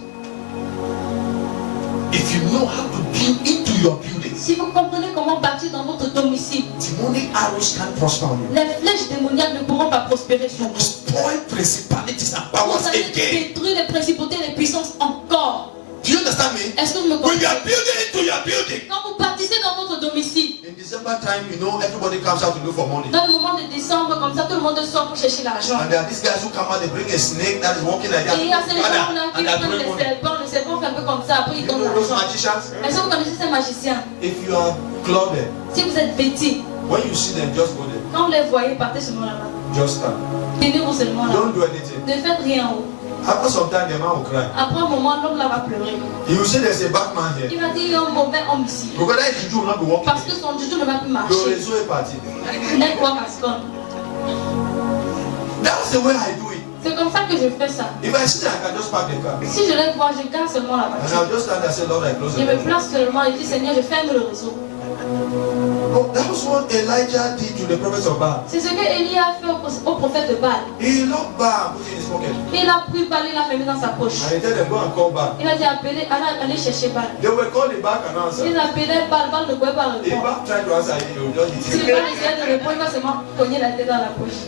if you know how to build into your building, Si vous comprenez comment bâtir dans votre domicile, demonic arrows can't prosper on you. les flèches démoniaques ne pourront pas prospérer sur vous. Destroy principalities and powers Vous allez again. détruire les principautés et les puissances encore. Do you understand me? Est-ce que vous me When you comprenez? are building into your building, Quand vous bâtissez dans votre domicile, in December time, you know everybody comes out to look for money. dans le moment de décembre, comme ça, tout le monde sort pour chercher l'argent. And there are these guys who come out, they bring a snake that is walking like that. Et il y a ces gens-là And qui they are prennent throwing les money. serpents, le serpent fait un peu comme ça, après You ils donnent know those l'argent. magicians? Est-ce que vous connaissez ces magiciens? If you are clothed, Si vous êtes vêtis, when you see them, just go there. quand vous les voyez, partez seulement là-bas. Just stand. Tenez-vous seulement là. Don't do anything. Ne faites rien en haut. After some time, the man will cry. Après un moment, l'homme là va pleurer. He will say there's a bad man here. Il va dire il y a un mauvais homme ici. Because that juju will not be working. Parce que son juju ne va plus Le marcher. réseau est parti. Network has gone. That's the way I do it. C'est comme ça que je fais ça. If I see that, I can just park the car. Si je les vois, je garde seulement la And voiture. I'll just stand there and say, Lord, I close Je the me door. place seulement et dis Seigneur, je ferme le réseau. Oh, that was what Elijah did to the prophets of Baal. C'est ce que Élie a fait au prophète de Baal. He locked Baal and put it in his pocket. Il a pris Baal, il l'a fermé dans sa poche. And he told them, go and call Baal. Il a dit allez chercher Baal. They will call the back and answer. Ils appelaient Baal, Baal ne pouvait pas If répondre. Baal tried to answer, he will just Si hit Baal him. essayait de répondre, il va seulement cogner la tête dans la poche.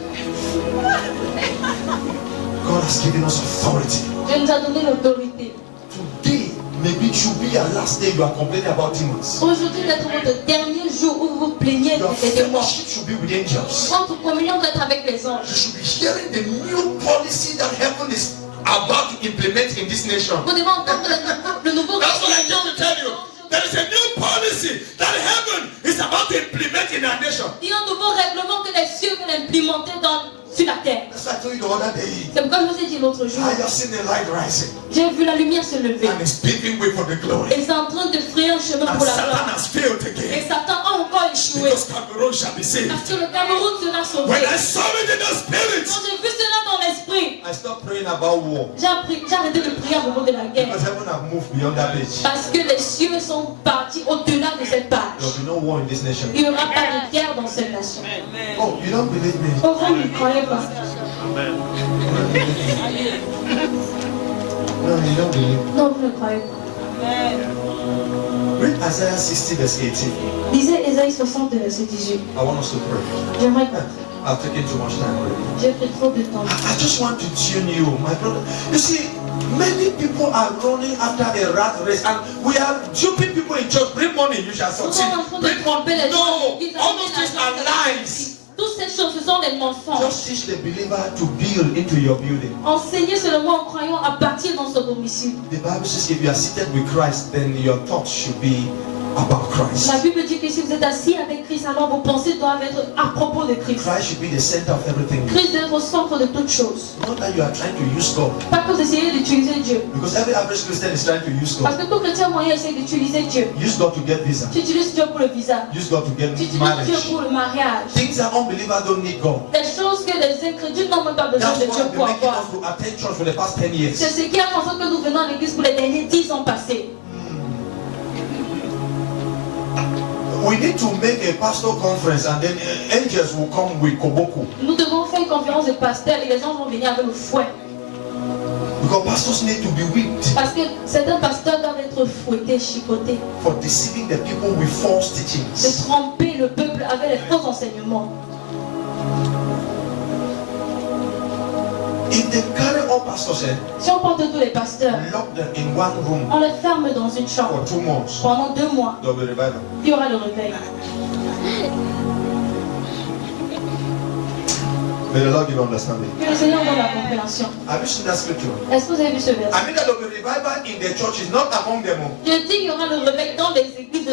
God has given us authority. Dieu nous a donné l'autorité. Today, maybe it should be your last day you are complaining about demons. Aujourd'hui, d'être votre dernier jour où vous vous plaignez Your des démons. fellowship should be with angels. Votre communion doit être avec les You anges. should be hearing the new policy that heaven is about to implement in this nation. Vous devez entendre le nouveau That's what I came to tell you. règlement. There is a new policy that heaven is about to implement in our nation. Il y a un nouveau règlement que les cieux veulent implémenter sur la terre. That's what I told you the other day. C'est pourquoi je vous ai dit l'autre jour. I have seen the light rising J'ai vu la lumière se lever. and it's paving way for the glory. Et c'est en train de frayer un chemin And pour la Satan gloire. has failed Et again Satan a encore échoué. because Cameroon shall be saved. Parce que le Cameroun sera sauvé. When I saw it in the spirit, Quand j'ai vu cela dans l'esprit, I stopped praying about war j'ai arrêté de prier à propos de la guerre. because heaven have moved beyond that age. Parce que les cieux sont partis au-delà de cette page. There will be no war in this nation. Il n'y aura pas de guerre dans cette nation. Oh, you don't believe me? Oh, vous ne croyez pas. No, you don't believe. Non, vous ne croyez pas. Read Isaiah 60 verse 18. Lisez Ésaïe 60, verset 18. I want us to pray. J'aimerais pas. I've taken too much time already. J'ai pris trop de temps. I just want to tune you, my brother. You see, many people are running after a rat race, and we are duping people in church. Bring money, you shall Nous succeed. sommes en train de Bring tromper money. les gens. No, Ils all amènent those things are l'argent. lies. Toutes ces choses, ce sont des mensonges. Just teach the believer to build into your building. Enseignez seulement aux croyants à bâtir dans son domicile. The Bible says if you are seated with Christ, then your thoughts should be about Christ. La Bible dit que si vous êtes assis avec Christ, alors vos pensées doivent être à propos de Christ. Christ should be the center of everything. Christ doit être au centre de toutes choses. Not that you are trying to use God, Pas que vous essayez d'utiliser Dieu. because every average Christian is trying to use Parce God. que tout chrétien moyen essaie d'utiliser Dieu. Use God to get visa. Tu utilises Dieu pour le visa. Use God to get Tu utilises Dieu marriage. pour le mariage. Things that unbelievers don't need God. Des choses que les incrédules n'ont même pas besoin That's de why Dieu I've been pour making avoir. us to attend church for the past 10 years. C'est ce qui a fait en sorte que nous venons à l'église pour les derniers 10 ans passés. We need to make a pastor conference and then angels will come with koboko. Nous devons faire une conférence de pasteurs et les gens vont venir avec le fouet. Because pastors need to be whipped Parce que certains pasteurs doivent être fouettés, chicotés, for deceiving the people with false de teachings. tromper le peuple avec les faux enseignements. If they carry all pastors and Si on porte tous les pasteurs, lock them in one room on les ferme dans une for chambre 2 months, pendant 2 mois, there will be revival. il y aura le réveil. May the Lord give understanding. Que le Seigneur donne la compréhension. Have you seen that scripture? Est-ce que vous avez vu ce verset? I mean that there will be revival in the churches, not among them all. Je dis qu'il y aura le réveil dans les églises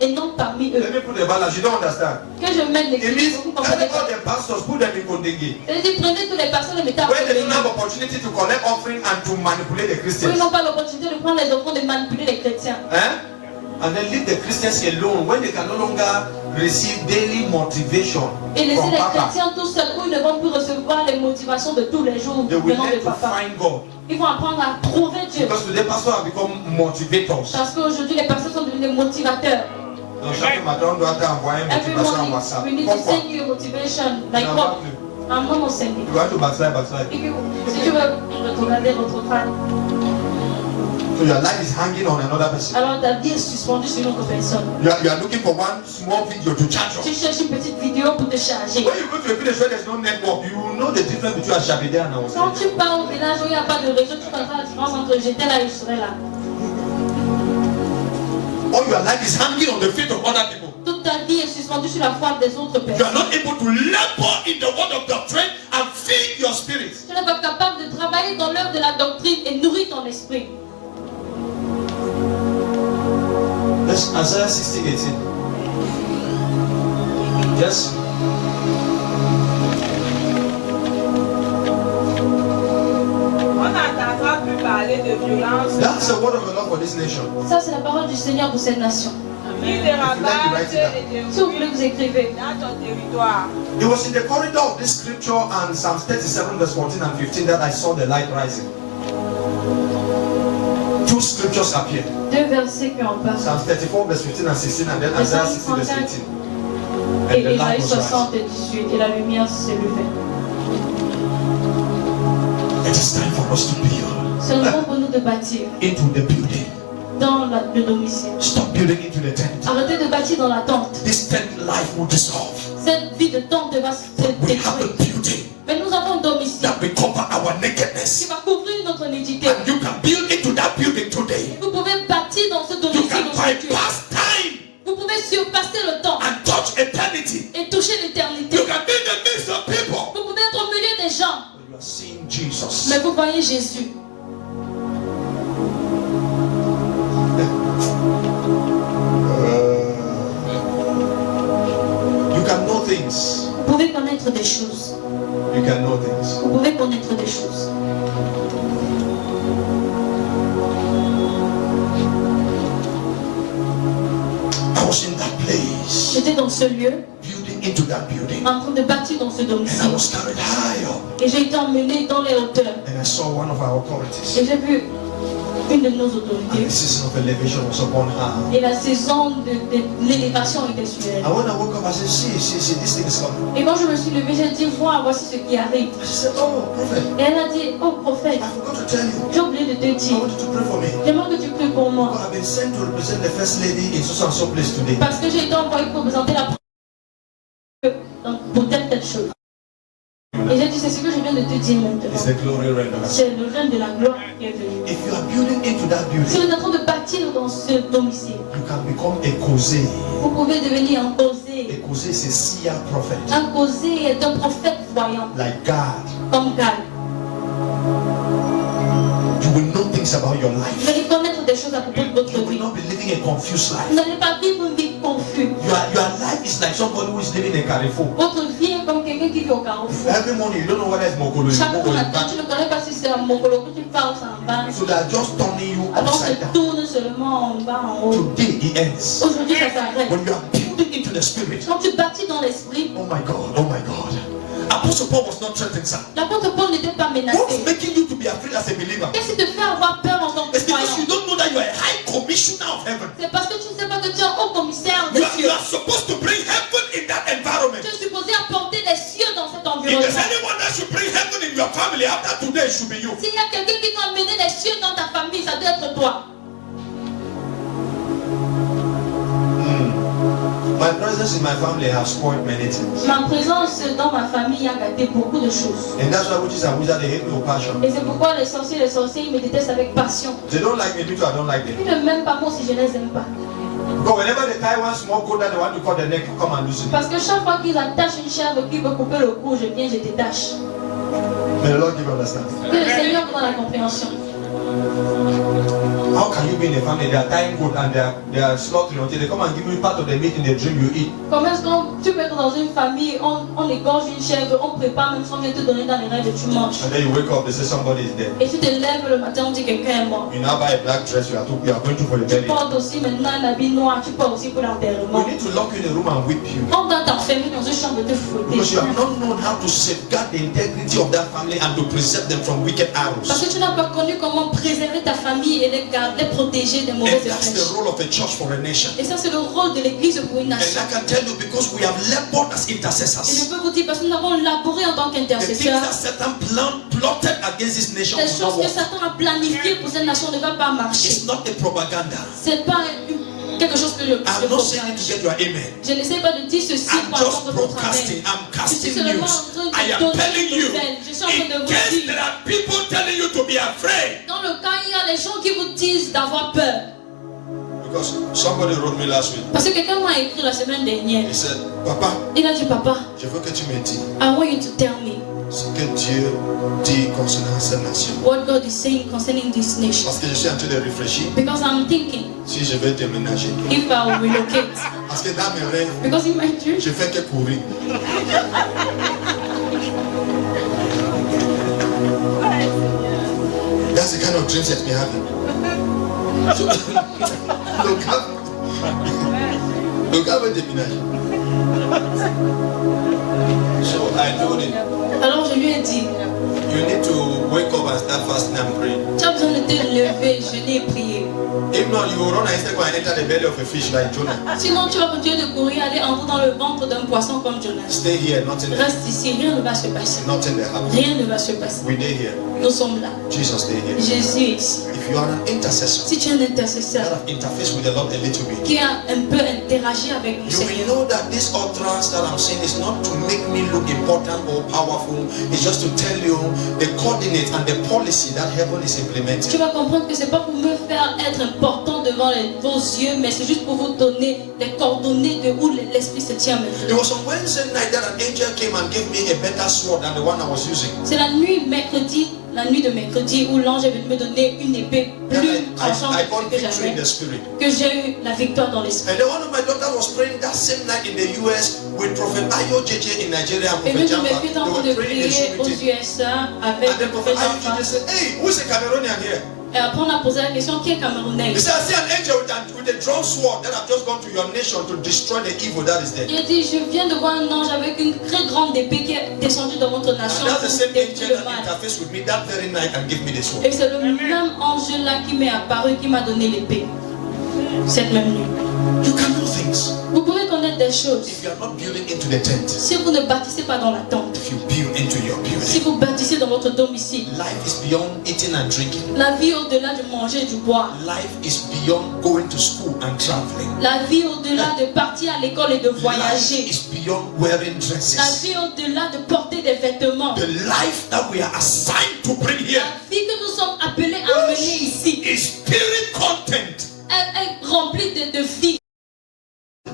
et non parmi eux. Let me put the balance. You don't understand. Que je mène It l'église, means vous comprenez carry pas. all the pastors, put them in Kondenge. Je dis prenez tous les pasteurs et mettez à When they don't côté. have opportunity to collect offering and to manipulate the Eux, Christians. ils n'ont pas l'opportunité de prendre les offrandes et de manipuler les chrétiens. Eh? And then leave the Christians alone when they can no longer receive daily motivation Et laisser from les Papa. chrétiens tout seuls où ils ne vont plus recevoir les motivations de tous les jours They will venant de learn to papa. find God. Ils vont apprendre à trouver Dieu. Because today pastors have become motivators. Parce qu'aujourd'hui, les pasteurs sont devenus des motivateurs. Donc chaque matin on doit t'envoyer une Every motivation en morning, WhatsApp. we need to Pourquoi? send you a motivation. Like Ça va what? plus. I'm not sending. You want to backslide. Et puis, si tu veux regarder votre frère, So your life is hanging on another person. alors ta vie est suspendue sur une autre personne. You are looking for one small video to charge Tu you. cherches une petite vidéo pour te charger. When you go to a village where there's no network, you will know the difference between a Shabeda and a Quand Hosea. tu pars au village où il n'y a pas de réseau, tu comprends la différence entre j'étais là et je serai là. All your life is hanging on the faith of other people. Toute ta vie est suspendue sur la foi des autres You are personnes. not able to labor in the word of doctrine and feed your spirit. Tu n'es pas capable de travailler dans l'œuvre de la doctrine et nourrir ton esprit. That's Isaiah 60:18. Yes. de violence. That's the word of the Lord for this nation. Ça, c'est la parole du Seigneur pour cette nation. Mis de ravages et de Si vous voulez, vous écrivez. dans ton territoire. It was in the corridor of this scripture and Psalm 37 verse 14 and 15 that I saw the light rising. Two scriptures appeared. Deux versets qui en parlent. Psalm 34 verse 15 and 16 and then Isaiah 60 verse 18. Et And the light Ésaïe was 60 rising. et 18. Et la lumière s'est levée. It is time for us to build C'est le moment pour nous de bâtir into the building. dans le domicile. Stop building into the tent. Arrêtez de bâtir dans la tente. This tent life will dissolve. Cette vie de tente va se But we have a détruire. building Mais nous avons un domicile that will cover our qui nakedness. va couvrir notre nudité. And you can build into that building today. Vous pouvez bâtir dans ce You domicile can aujourd'hui. bypass time Vous pouvez surpasser le temps and touch eternity. et toucher l'éternité. You can be in the midst of people. Vous pouvez être au milieu des gens, But you are seeing Jesus. mais vous voyez Jésus. You can know things. Vous pouvez connaître des choses. You can know things. Vous pouvez connaître des choses. I was in that place, J'étais dans ce lieu, building into that building. en train de bâtir dans ce And I domicile. was carried high up. Et j'ai été emmené dans les hauteurs. And I saw one of our authorities. Et j'ai vu une de nos And autorités. the season of elevation was upon her. Et la saison de l'élévation était sur elle. And when I woke up, I said, see, this thing is coming. Et quand je me suis levée, j'ai dit, vois, voici ce qui arrive. She said, oh, prophet, Et elle a dit, oh prophète, I forgot to tell you. j'ai oublié de te I dire. want you to pray for me. J'aimerais que tu pries pour moi. Because I've been sent to represent the first lady in so and so place today. Parce que j'ai été envoyée pour présenter la pour telle chose. Et j'ai dit, c'est ce que je viens de te dire It's maintenant. the glory realm. C'est le règne de la gloire qui est venu. If you are building into that Si building, vous êtes en train de bâtir dans ce domicile, you can become a causé. vous pouvez devenir un A causé. causé is a seer prophet, Un causé est un prophète voyant, like God. comme Gal. You will know things about your Vous life. allez connaître des choses à propos de You votre will vie. not be living a confused Vous life. n'allez pas vivre une vie confuse. Your life is like somebody who is living in Carrefour. Votre vie est comme quelqu'un qui vit au carrefour. Every morning you don't know whether it's Mokolo Chaque or matin, tu ne connais pas si c'est un mokolo que tu parles ou en bas. So they are just turning you Alors upside on down. te tourne seulement en bas, en haut. Today it ends. Aujourd'hui, ça s'arrête. When you are building into the spirit, Quand tu bâtis dans l'esprit, oh my God, oh my God. Apostle Paul was not threatened, sir. l'apôtre Paul n'était pas What's menacé. making you to be afraid as a believer? Qu'est-ce qui te fait avoir peur en tant que It's because you croyant? don't know that you are a high commissioner of heaven. C'est parce que tu ne sais pas que tu es un haut commissaire You des are, cieux. supposed to bring heaven in that environment. Tu es supposé apporter les cieux dans cet If there's environnement. anyone that should bring heaven in your family after today, it should be you. S'il y a quelqu'un qui doit amener les cieux dans ta famille, ça doit être toi. My presence in my family has spoiled many things. Ma présence dans ma famille a gâté beaucoup de choses. And that's why witches and wizards, they hate me with passion. Et c'est pourquoi les sorciers et les sorciers, ils me détestent avec passion. They don't like me, me too, I don't like Ils them. ne m'aiment pas, moi aussi je les aime pas. Because whenever they tie one small cord that they want to cut the neck, you come and loosen it. Parce que chaque fois qu'ils attachent une chèvre qui veut couper le cou, je viens, je détache. May the Lord give you understanding. Que le Seigneur vous donne la compréhension. How can you be in a family, they are tying goat and they are slaughtering until they come and give you part of the meat in the dream you eat? Comment est-ce que tu peux être dans une famille, on égorge une chèvre, on prépare même sans vient te donner dans les rêves et tu manges. And then you wake up, they say somebody is dead. Et tu te lèves le matin, on dit que quelqu'un est mort. You now buy a black dress, you are going to for the Tu burial. portes aussi maintenant un habit noir, tu portes aussi pour l'enterrement. We need to lock you in a room and whip you. On doit t'enfermer dans une chambre et te fouetter. Because you have not known how to safeguard the integrity of that family and to preserve them from wicked Parce arrows. que tu n'as pas connu comment préserver ta famille et les garder protégés des And mauvaises that's the flèches. role of a church for a nation. Et ça, c'est le rôle de l'église pour une And nation. I can tell you because we have labored as Et je intercessors. peux vous dire, parce que nous avons laboré en tant The things qu'intercesseurs, that Satan plotted against this nation les will choses not que work. Satan a planifiées pour cette nation ne va pas marcher. It's not a propaganda. C'est pas quelque chose que je I'm not saying it to get your amen. Je n'essaie pas de dire ceci I'm pour just attendre votre broadcasting. appel. I'm Je suis casting seulement news. en train I de am donner telling une you, nouvelle. Je suis en train in de vous case dire. there are people telling you to be afraid. Dans le cas, il y a des gens qui vous disent d'avoir peur. Because somebody wrote me last week. Parce que quelqu'un m'a écrit la semaine dernière. He said, Papa, Il a dit, papa, je veux que tu me dises I want you to tell me ce que Dieu dit concernant cette nation. what God is saying concerning this nation. Parce que je suis en train de réfléchir Because I'm thinking si je vais déménager. if I will relocate. Parce que dans mes rêves, Because in my dream, je fais que courir. That's the kind of dreams he has been having. So, look how they ménage. So I told him, Alors je lui ai dit, you need to wake up and start fasting and praying. tu as besoin de te lever, jeûner et prier. If not, you will run and go and enter the belly of a fish like Jonah. Sinon tu vas continuer de courir, aller entrer dans le ventre d'un poisson comme Jonas. Stay here, not in the Reste ici, rien ne va se passer. not in the house. Rien ne va se passer. We stay here. Nous sommes là. Jesus stay here. Jésus est ici. If you are an intercessor, Si tu es un that intercesseur have interfaced with the Lord a little bit, qui a un peu interagi avec le you will Seigneur, know that this utterance that I'm saying is not to make me look important or powerful. It's just to tell you the coordinates and the policy that heaven is tu implementing. vas comprendre que c'est pas pour me faire être important devant vos yeux, mais c'est juste pour vous donner des coordonnées de où l'Esprit se tient maintenant. It was on Wednesday night that an angel came and gave me a better sword than the one I was using. C'est la nuit de mercredi où l'ange est venu me donner une épée Then plus tranchante I got que victory in j'avais, the spirit. que j'ai eu la victoire dans l'esprit. And then one of my daughters was praying that same night in the US with Prophet Ayo JJ in Nigeria and Et Prophet l'une de mes Jamba. filles est They en train were de praying in a prier Zoom aux meeting. USA avec And then le Prophet prophète Ayo Jean-François. JJ said, hey, who's a Cameroonian here? Et après on a posé la question, qui est He Camerounais? said, I see an angel with a drawn sword that have just gone to your nation to destroy the evil that is there. Il a dit, je viens de voir un ange avec une très grande épée qui est descendue dans votre And nation that's the pour same détruire angel le that mal. interfaced with me that very night and gave me the sword. Et c'est le même ange-là qui m'est apparu, qui m'a donné l'épée. Cette même nuit. You can know things Vous pouvez connaître des choses. if you are not building into the tent. Si vous ne bâtissez pas dans la tente, If you build into your si building. vous bâtissez dans votre domicile, Life is beyond eating and drinking. la vie au-delà de manger et du boire, Life is beyond going to school and traveling. la vie au-delà de partir à l'école et de Life voyager, is beyond wearing la dresses. vie au-delà de porter des vêtements, The life that we are assigned to bring la here vie que nous sommes appelés à mener ici, is spirit content. elle est remplie de vie.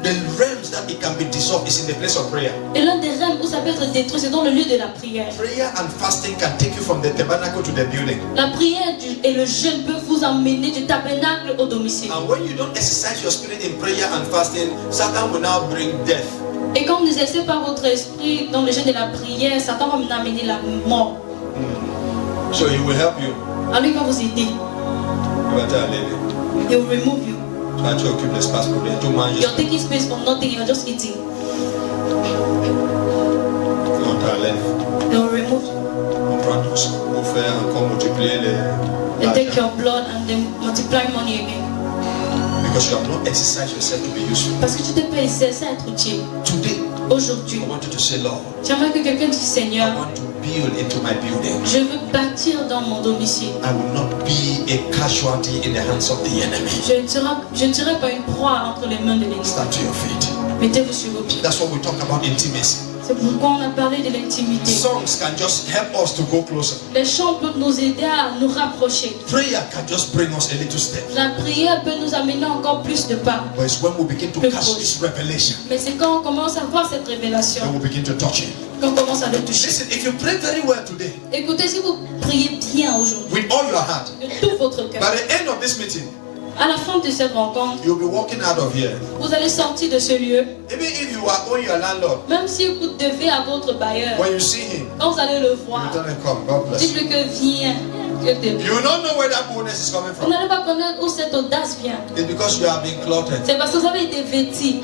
The realms that it can be dissolved is in the place of prayer. Et l'un des rêves où ça peut être détruit, c'est dans le lieu de la prière. Prayer and fasting can take you from the tabernacle to the building. La prière et le jeûne peuvent vous emmener du tabernacle au domicile. And when you don't exercise your spirit in prayer and fasting, Satan will now bring death. Et quand vous n'exercez pas votre esprit dans le jeûne et la prière, Satan va vous amener la mort. So he will help you. Alors il va vous aider. You better leave it. He will remove you. Tu vas occuper l'espace pour bien. Tout manger. You're taking space for nothing, you're just eating. On t'enlève. They will remove you. On prend tout ça pour faire encore multiplier They take l'argent. your blood and they multiply money again. Because you have not exercised yourself to be useful. Parce que tu t'es pas exercé à être utile. Today, Aujourd'hui, I want you to say, Lord, j'aimerais que quelqu'un dise, I Seigneur, want to build into my building. je veux bâtir dans mon domicile. I will not be a casualty in the hands of the enemy. Je ne serai pas une proie entre les mains de l'ennemi. Stand to your feet. Mettez-vous sur vos pieds. That's what we talk about intimacy. C'est pourquoi on a parlé de l'intimité. Songs can just help us to go closer. Les chants peuvent nous aider à nous rapprocher. Prayer can just bring us a little step. La prière peut nous amener encore plus de pas. But it's when we begin to catch this revelation, Mais c'est quand on commence à voir cette then révélation, we begin to touch it. qu'on commence à le toucher. Listen, if you pray very well today, Écoutez, si vous priez bien aujourd'hui, with all your heart, de tout votre by cœur, the end of this meeting, à la fin de cette rencontre, you'll be walking out of here. vous allez sortir de ce lieu, Even if you are on your landlord, même si vous devez à votre bailleur, when you see him, quand vous allez le you voir, tell him, come, God bless you. dites-lui que viens, que te... You will not know where that boldness is coming Vous from. n'allez pas connaître où cette audace vient. It's because you have been clothed. C'est parce que vous avez été vêtis.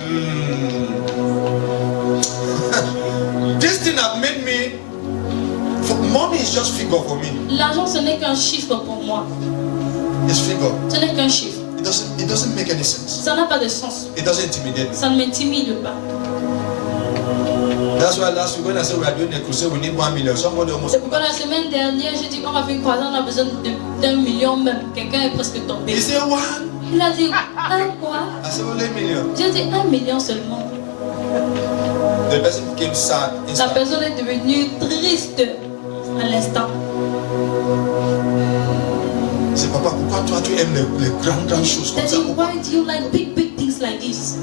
This thing have made me. Money is just figure for me. L'argent, ce n'est qu'un chiffre pour moi. It's figure. Ce n'est qu'un chiffre. It doesn't make any sense. Ça n'a pas de sens. It doesn't intimidate me. Ça ne m'intimide pas. That's why last week when I said we are doing a crusade, we need 1 million. Somebody almost. C'est pourquoi la semaine dernière, j'ai dit qu'on va faire une croisade, on a besoin d'1 million même. Quelqu'un est presque tombé. He said 1. Il a dit, un quoi? I said only 1 million. J'ai dit 1 million seulement. The person became sad. La Instantly. personne est devenue triste à l'instant. C'est papa, pourquoi toi tu aimes les grandes choses comme ça? Daddy, why do you like big things like this?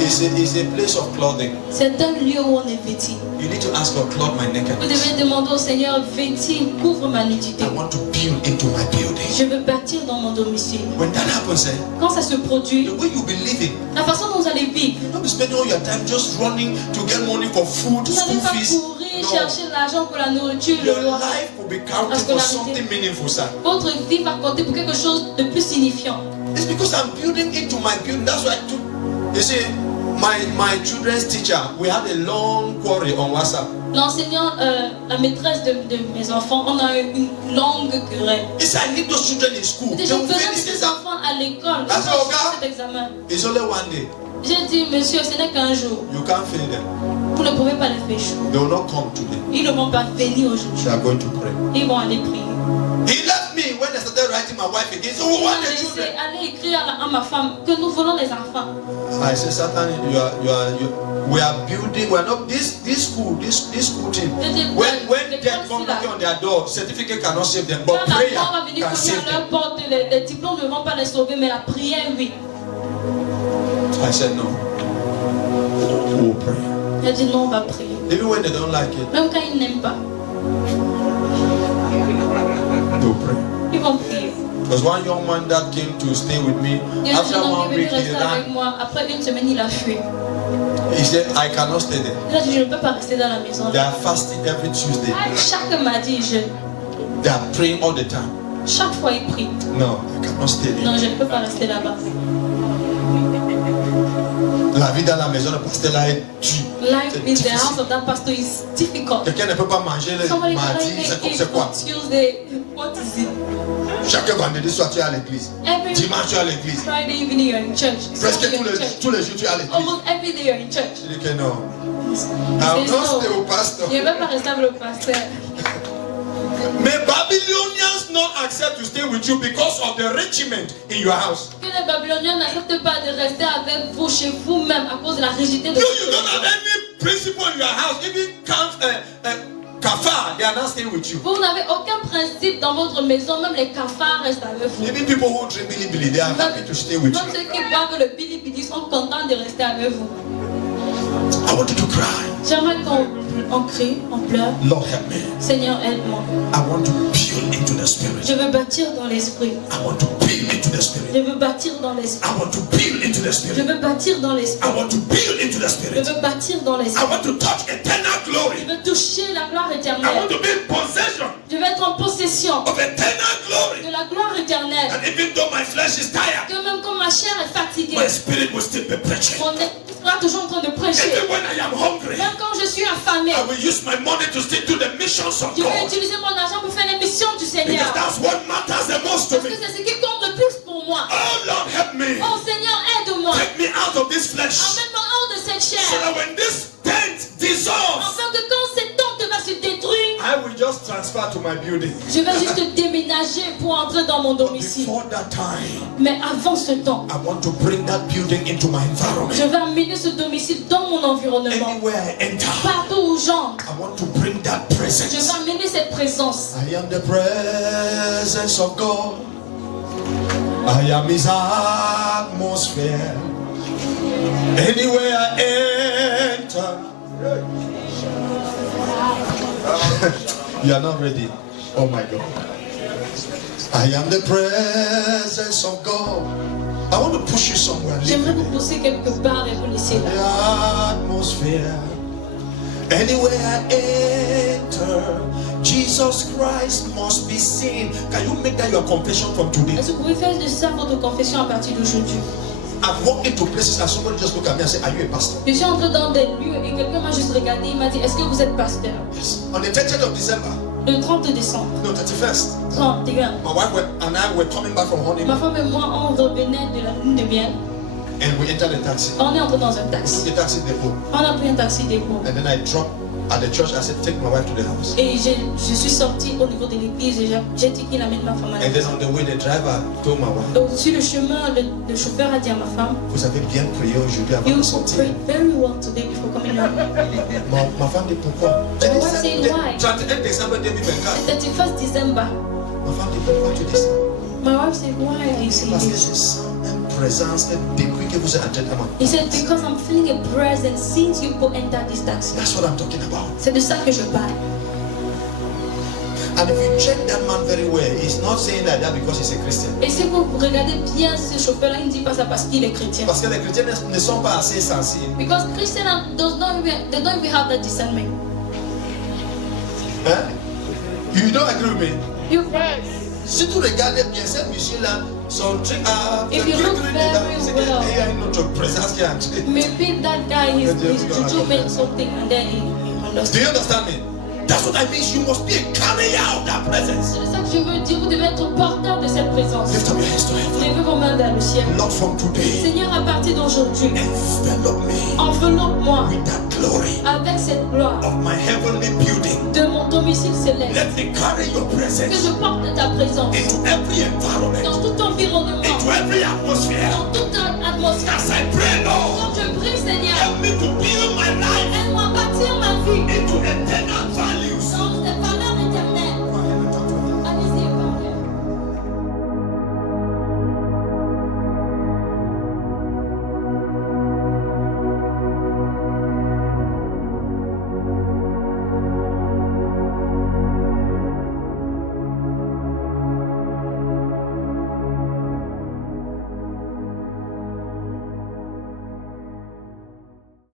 It's a place of clothing. C'est un lieu où on est vêti. You need to ask God, clothe my Vous nakedness. devez demander au Seigneur, vêtis, couvre ma nudité. I want to build into my building. Je veux bâtir dans mon domicile. When that happens, Quand ça se produit, the way you be living, la façon dont vous allez vivre, you don't be spending all your time just running to get money for food, vous school n'allez pas fees. courir chercher l'argent pour la nourriture, Your le roi. life will be counted Parce que for la something meaningful, sir. Votre vie va compter pour quelque chose de plus signifiant. It's because I'm building into my building. That's why I took. You see, my children's teacher, we had a long quarrel on WhatsApp. L'enseignant, la maîtresse de mes enfants, on a eu une longue querelle. He said, I need those children in school. J'ai They will besoin de finish ces this. enfants à l'école. Ils That's vont okay. faire cet examen. It's only one day. J'ai dit, monsieur, ce n'est qu'un jour. You can't fail them. Vous ne pouvez pas les faire chaud. They will not come today. Ils ne vont pas venir aujourd'hui. They are going to pray. Ils vont aller prier. He left me when I started writing my wife again. So we want the J'ai children. allé écrire à ma femme que nous voulons les enfants. I said, Satan, we are building. We are not this school team. When death comes knocking on their door, certificate cannot save them, but Quand prayer la mort va venir can cogner save à them. leur porte, les diplômes ne vont pas les sauver, mais la prière, oui. I said no. We'll pray. J'ai dit non, on va prier. Even when they don't like it, Même quand ils n'aiment pas, we'll pray. ils vont prier. There's one young man that came to stay with me. Il y a un After jeune homme 1 qui est week, venu he rester avec ran. moi. Après une semaine, il a fui. He said, I cannot stay there. Il a dit, je ne peux pas rester dans la maison. They are fasting every Tuesday. Chaque mardi, il jeûne. They are praying all the time. Chaque fois, il prie. No, I cannot stay there. Non, je ne peux pas rester là-bas. La vie dans la maison de pasteur là est dure. Life C'est in the difficile. house of that pastor is difficult. Quelqu'un ne peut pas manger le Somebody mardi, can't c'est even c'est eat quoi? on Tuesday. What is it? Chaque vendredi soir tu es à l'église. Every Dimanche tu es à l'église. Friday evening, you're in church. Presque Sunday, you're in church. tous les jours tu es à l'église. Almost every day, you're in church. Je dis que non. Il I'm dit not non. stay au pasteur. Je ne vais pas rester avec le pasteur. May Babylonians not accept to stay with you because of the regiment in your house. Que les Babyloniens n'acceptent pas de rester avec vous chez vous-même à cause de la rigidité de You don't have any principle in your house. Even kafar, they are not staying with you. Vous n'avez aucun principe dans votre maison, même les cafards restent avec vous. Even people who drink bilibili, they are happy to stay with Même you. ceux qui boivent le bilibili sont contents de rester avec vous. I want you to cry. J'aimerais qu'on crie, on pleure. Lord help me. Seigneur, aide-moi. I want to build into the spirit. Je veux bâtir dans l'esprit. I want to build into the spirit. Je veux bâtir dans l'esprit. I want to build into the Je spirit. veux bâtir dans I l'esprit. want to build into the Je spirit. veux bâtir dans I l'esprit. want to touch eternal Je glory. veux toucher la gloire I want éternelle. to be in possession Je veux être en possession of eternal glory. de la gloire éternelle. And even though my flesh is tired, Que même quand ma chair est fatiguée, my spirit will still be preaching. mon esprit sera toujours en train de prêcher. Even when I am hungry, Même quand je suis affamée, I will use my money to still do the missions of je vais God. utiliser mon argent pour faire les missions du Because Seigneur. that's what matters the most to Parce que me. c'est ce qui compte le plus pour moi. Oh Lord, help me. Oh Seigneur, aide-moi. Take me out of this flesh. Emmène-moi hors de cette So chair. that when this tent dissolves, Afin que quand cette tente va se détruire, I will just transfer to my building. je vais juste déménager pour entrer dans mon But domicile. before that time, Mais avant ce temps, I want to bring that building into my je environment. vais amener ce domicile dans mon environnement. Anywhere I enter, Partout où j'entre, I want to bring that je presence. vais amener cette présence. I am the presence of God. I am His atmosphere. Anywhere I enter. You are not ready. Oh my God. I am the presence of God. I want to push you somewhere. J'aimerais vous pousser quelque part et vous laisser là. The atmosphere. Anywhere I enter, Jesus Christ must be seen. Can you make that your confession from today? Est-ce que vous pouvez faire de ça votre confession à partir d'aujourd'hui? I've walked into places and somebody just look at me and say, are you a pastor? Je suis entré dans des lieux et quelqu'un m'a juste regardé, il m'a dit, est-ce que vous êtes pasteur? Yes. On the 30th of December, Le 30 décembre, no, 31st, 31, my wife and I were coming back from ma honeymoon femme et moi, on revenait de la lune de miel. and we entered the taxi. On est entré dans un We taxi. took the taxi depot On a pris un taxi dépôt. and then I dropped at the church. I said, take my wife to the house. Et je suis sortie au niveau de l'église et j'ai dit qu'il amène ma femme à la And then maison. on the way, the driver told my wife, Donc sur le chemin, le chauffeur a dit à ma femme, vous avez bien prié aujourd'hui avant you de sortir. prayed very well today before coming home. Ma femme dit pourquoi? My wife said, why? 31 décembre 2024. 31st December. Ma femme dit pourquoi tu dis ça? My wife said, why are you saying Parce que this? je sens une présence, un décrit que vous êtes en train de He said, because I'm feeling a presence since you go enter this taxi. That's what I'm talking about. C'est de ça que je parle. And if you check that man very well, he's not saying like that because he's a Christian. Et si vous regardez bien ce chauffeur-là, il ne dit pas ça parce qu'il est chrétien. Parce que les chrétiens ne sont pas assez sensibles. Because Christians they don't even have that discernment. Hein? You don't agree with me? You Si tu regardais bien, ces messieurs-là, son truc à If you look very c'est qu'il well. y a une autre présence qui est entrée. maybe that guy his juju meant something and then he Do understood. you understand me? That's what I mean. You must be a carrier of that presence. C'est ça que je veux dire, vous devez être porteur de cette présence. Lift up your hands to heaven. Levez vos mains vers le ciel. Lord, from today, Seigneur, à partir d'aujourd'hui, envelop me enveloppe-moi with that glory avec cette gloire of my heavenly building. de mon domicile céleste. Let me carry your Que presence je porte ta présence into every environment, dans tout environnement, into every atmosphere. dans toute atmosphère. As I pray